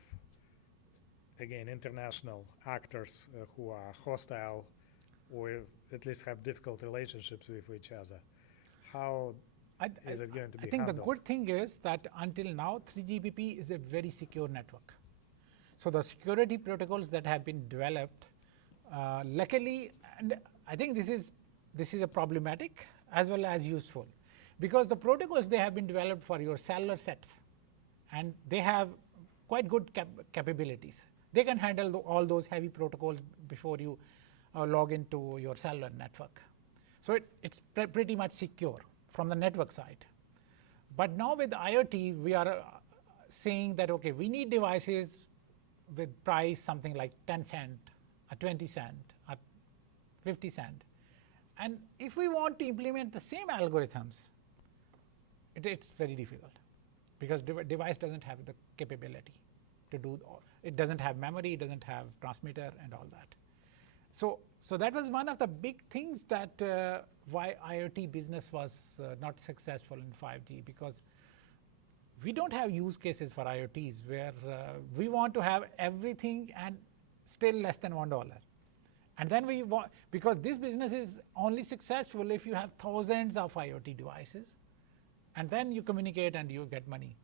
again, international actors who are hostile or at least have difficult relationships with each other. How is it going to be I think handled? the good thing is that until now 3GPP is a very secure network. So the security protocols that have been developed, luckily, and I think this is a problematic as well as useful, because the protocols, they have been developed for your cellular sets, and they have quite good capabilities. They can handle all those heavy protocols before you log into your cellular network. So it's pretty much secure from the network side. But now with IoT, we are saying that, okay, we need devices with price something like 10 cent, or 20 cent, or 50 cent. And if we want to implement the same algorithms, it's very difficult, because device doesn't have the capability to do all. It doesn't have memory, it doesn't have transmitter and all that. So that was one of the big things that why IoT business was not successful in 5G, because we don't have use cases for IoTs where we want to have everything and still less than $1. And then we want, because this business is only successful if you have thousands of IoT devices, and then you communicate and you get money.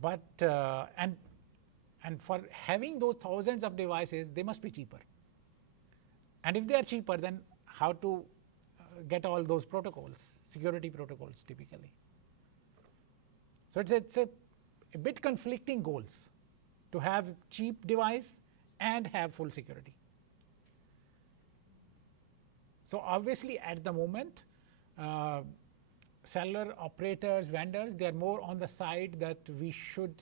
But and for having those thousands of devices, they must be cheaper. And if they are cheaper, then how to get all those protocols, security protocols typically. So it's a bit conflicting goals to have cheap device and have full security. So obviously at the moment, cellular operators, vendors, they are more on the side that we should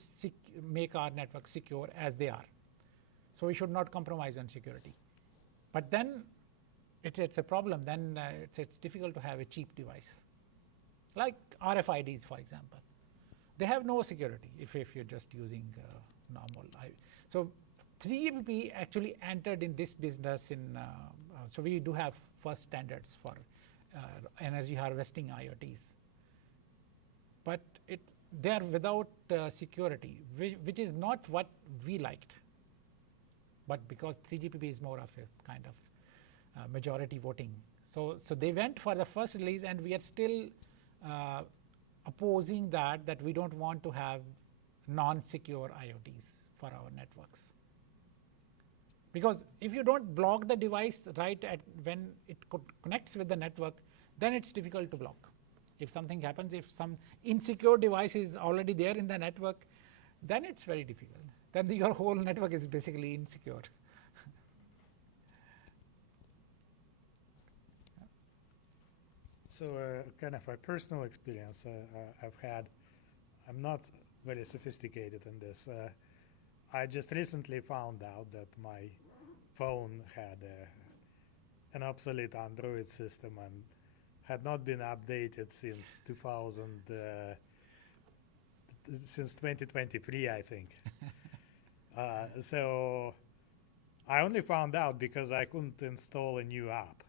make our network secure as they are. So we should not compromise on security. But then it's a problem. Then it's difficult to have a cheap device, like RFIDs, for example. They have no security if you're just using normal. So 3GPP actually entered in this business so we do have first standards for energy harvesting IoTs. But they are without security, which is not what we liked. But because 3GPP is more of a kind of majority voting. So they went for the first release, and we are still opposing that we don't want to have non-secure IoTs for our networks. Because if you don't block the device right at when it connects with the network, then it's difficult to block. If something happens, if some insecure device is already there in the network, then it's very difficult. Then your whole network is basically insecure. So kind of a personal experience I've had. I'm not very sophisticated in this. I just recently found out that my phone had an obsolete Android system and had not been updated since 2023, I think. So I only found out because I couldn't install a new app,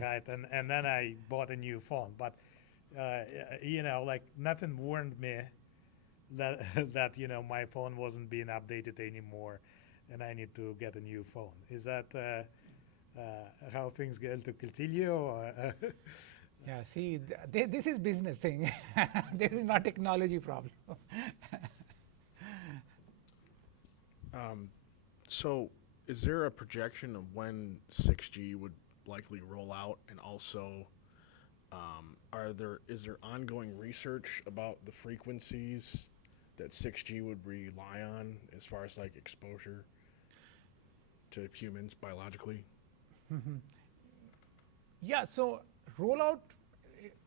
right? And then I bought a new phone. But like nothing warned me that my phone wasn't being updated anymore, and I need to get a new phone. Is that how things going to continue? Or Yeah, see, this is business thing. This is not technology problem. So is there a projection of when 6G would likely roll out, and also is there ongoing research about the frequencies that 6G would rely on as far as like exposure to humans biologically? Mm-hmm. Yeah, so rollout,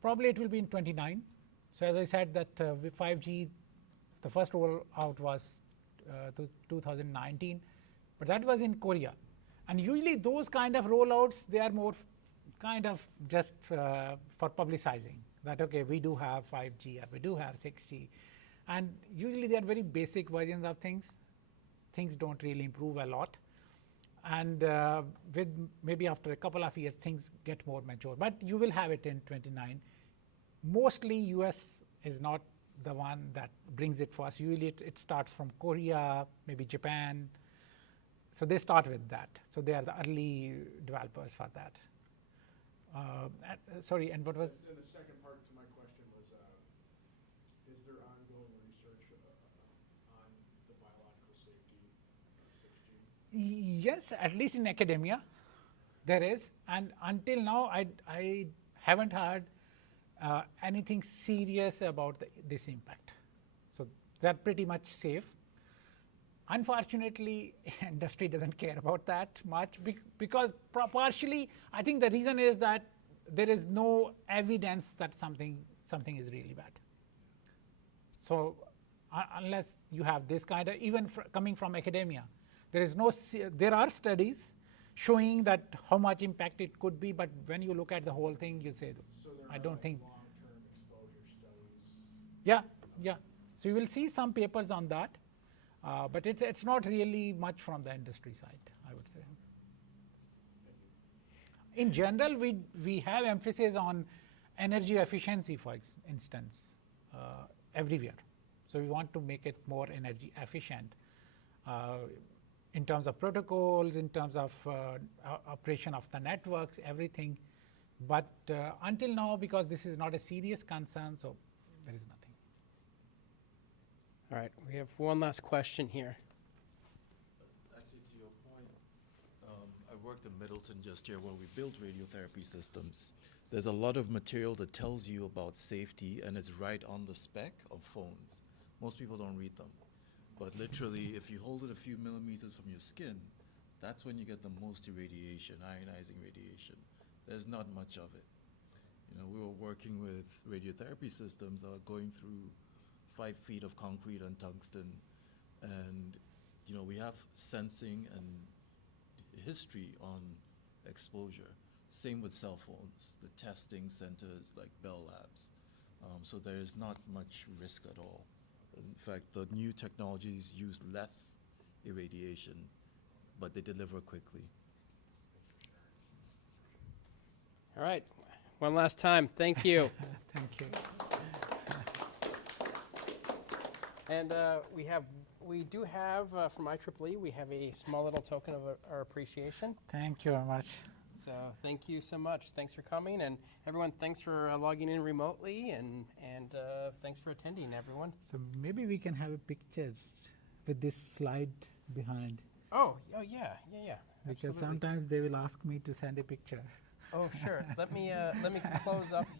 probably it will be in 29. So as I said that with 5G, the first rollout was 2019, but that was in Korea. And usually those kind of rollouts, they are more kind of just for publicizing that, okay, we do have 5G or we do have 6G. And usually they are very basic versions of things. things don't really improve a lot. And with maybe after a couple of years, things get more mature. But you will have it in 29. Mostly US is not the one that brings it first. Usually it starts from Korea, maybe Japan. So they start with that. So they are the early developers for that. Sorry, and what was? And the second part to my question was, is there ongoing research on the biological safety of 6G? Yes, at least in academia, there is. And until now, I haven't heard anything serious about this impact. So they're pretty much safe. Unfortunately, industry doesn't care about that much because partially, I think the reason is that there is no evidence that something is really bad. So unless you have this kind of, even coming from academia, there is no, there are studies showing that how much impact it could be, but when you look at the whole thing, you say, I don't think. Long-term exposure studies. Yeah. So you will see some papers on that, but it's not really much from the industry side, I would say. In general, we have emphasis on energy efficiency, for instance, everywhere. So we want to make it more energy efficient in terms of protocols, in terms of operation of the networks, everything. But until now, because this is not a serious concern, so there is nothing. All right, we have one last question here. Actually, to your point, I worked in Middleton just here when we built radiotherapy systems. There's a lot of material that tells you about safety, and it's right on the spec of phones. Most people don't read them. But literally, if you hold it a few millimeters from your skin, that's when you get the most irradiation, ionizing radiation. There's not much of it. You know, we were working with radiotherapy systems that are going through 5 feet of concrete and tungsten, and you know, we have sensing and history on exposure. Same with cell phones, the testing centers like Bell Labs. So there is not much risk at all. In fact, the new technologies use less irradiation, but they deliver quickly. All right, one last time, thank you. Thank you. And we do have from IEEE, we have a small little token of our appreciation. Thank you very much. So thank you so much. Thanks for coming, and everyone, thanks for logging in remotely, and thanks for attending, everyone. So maybe we can have a picture with this slide behind. Oh yeah. Because Absolutely. sometimes they will ask me to send a picture. Oh sure. Let me close up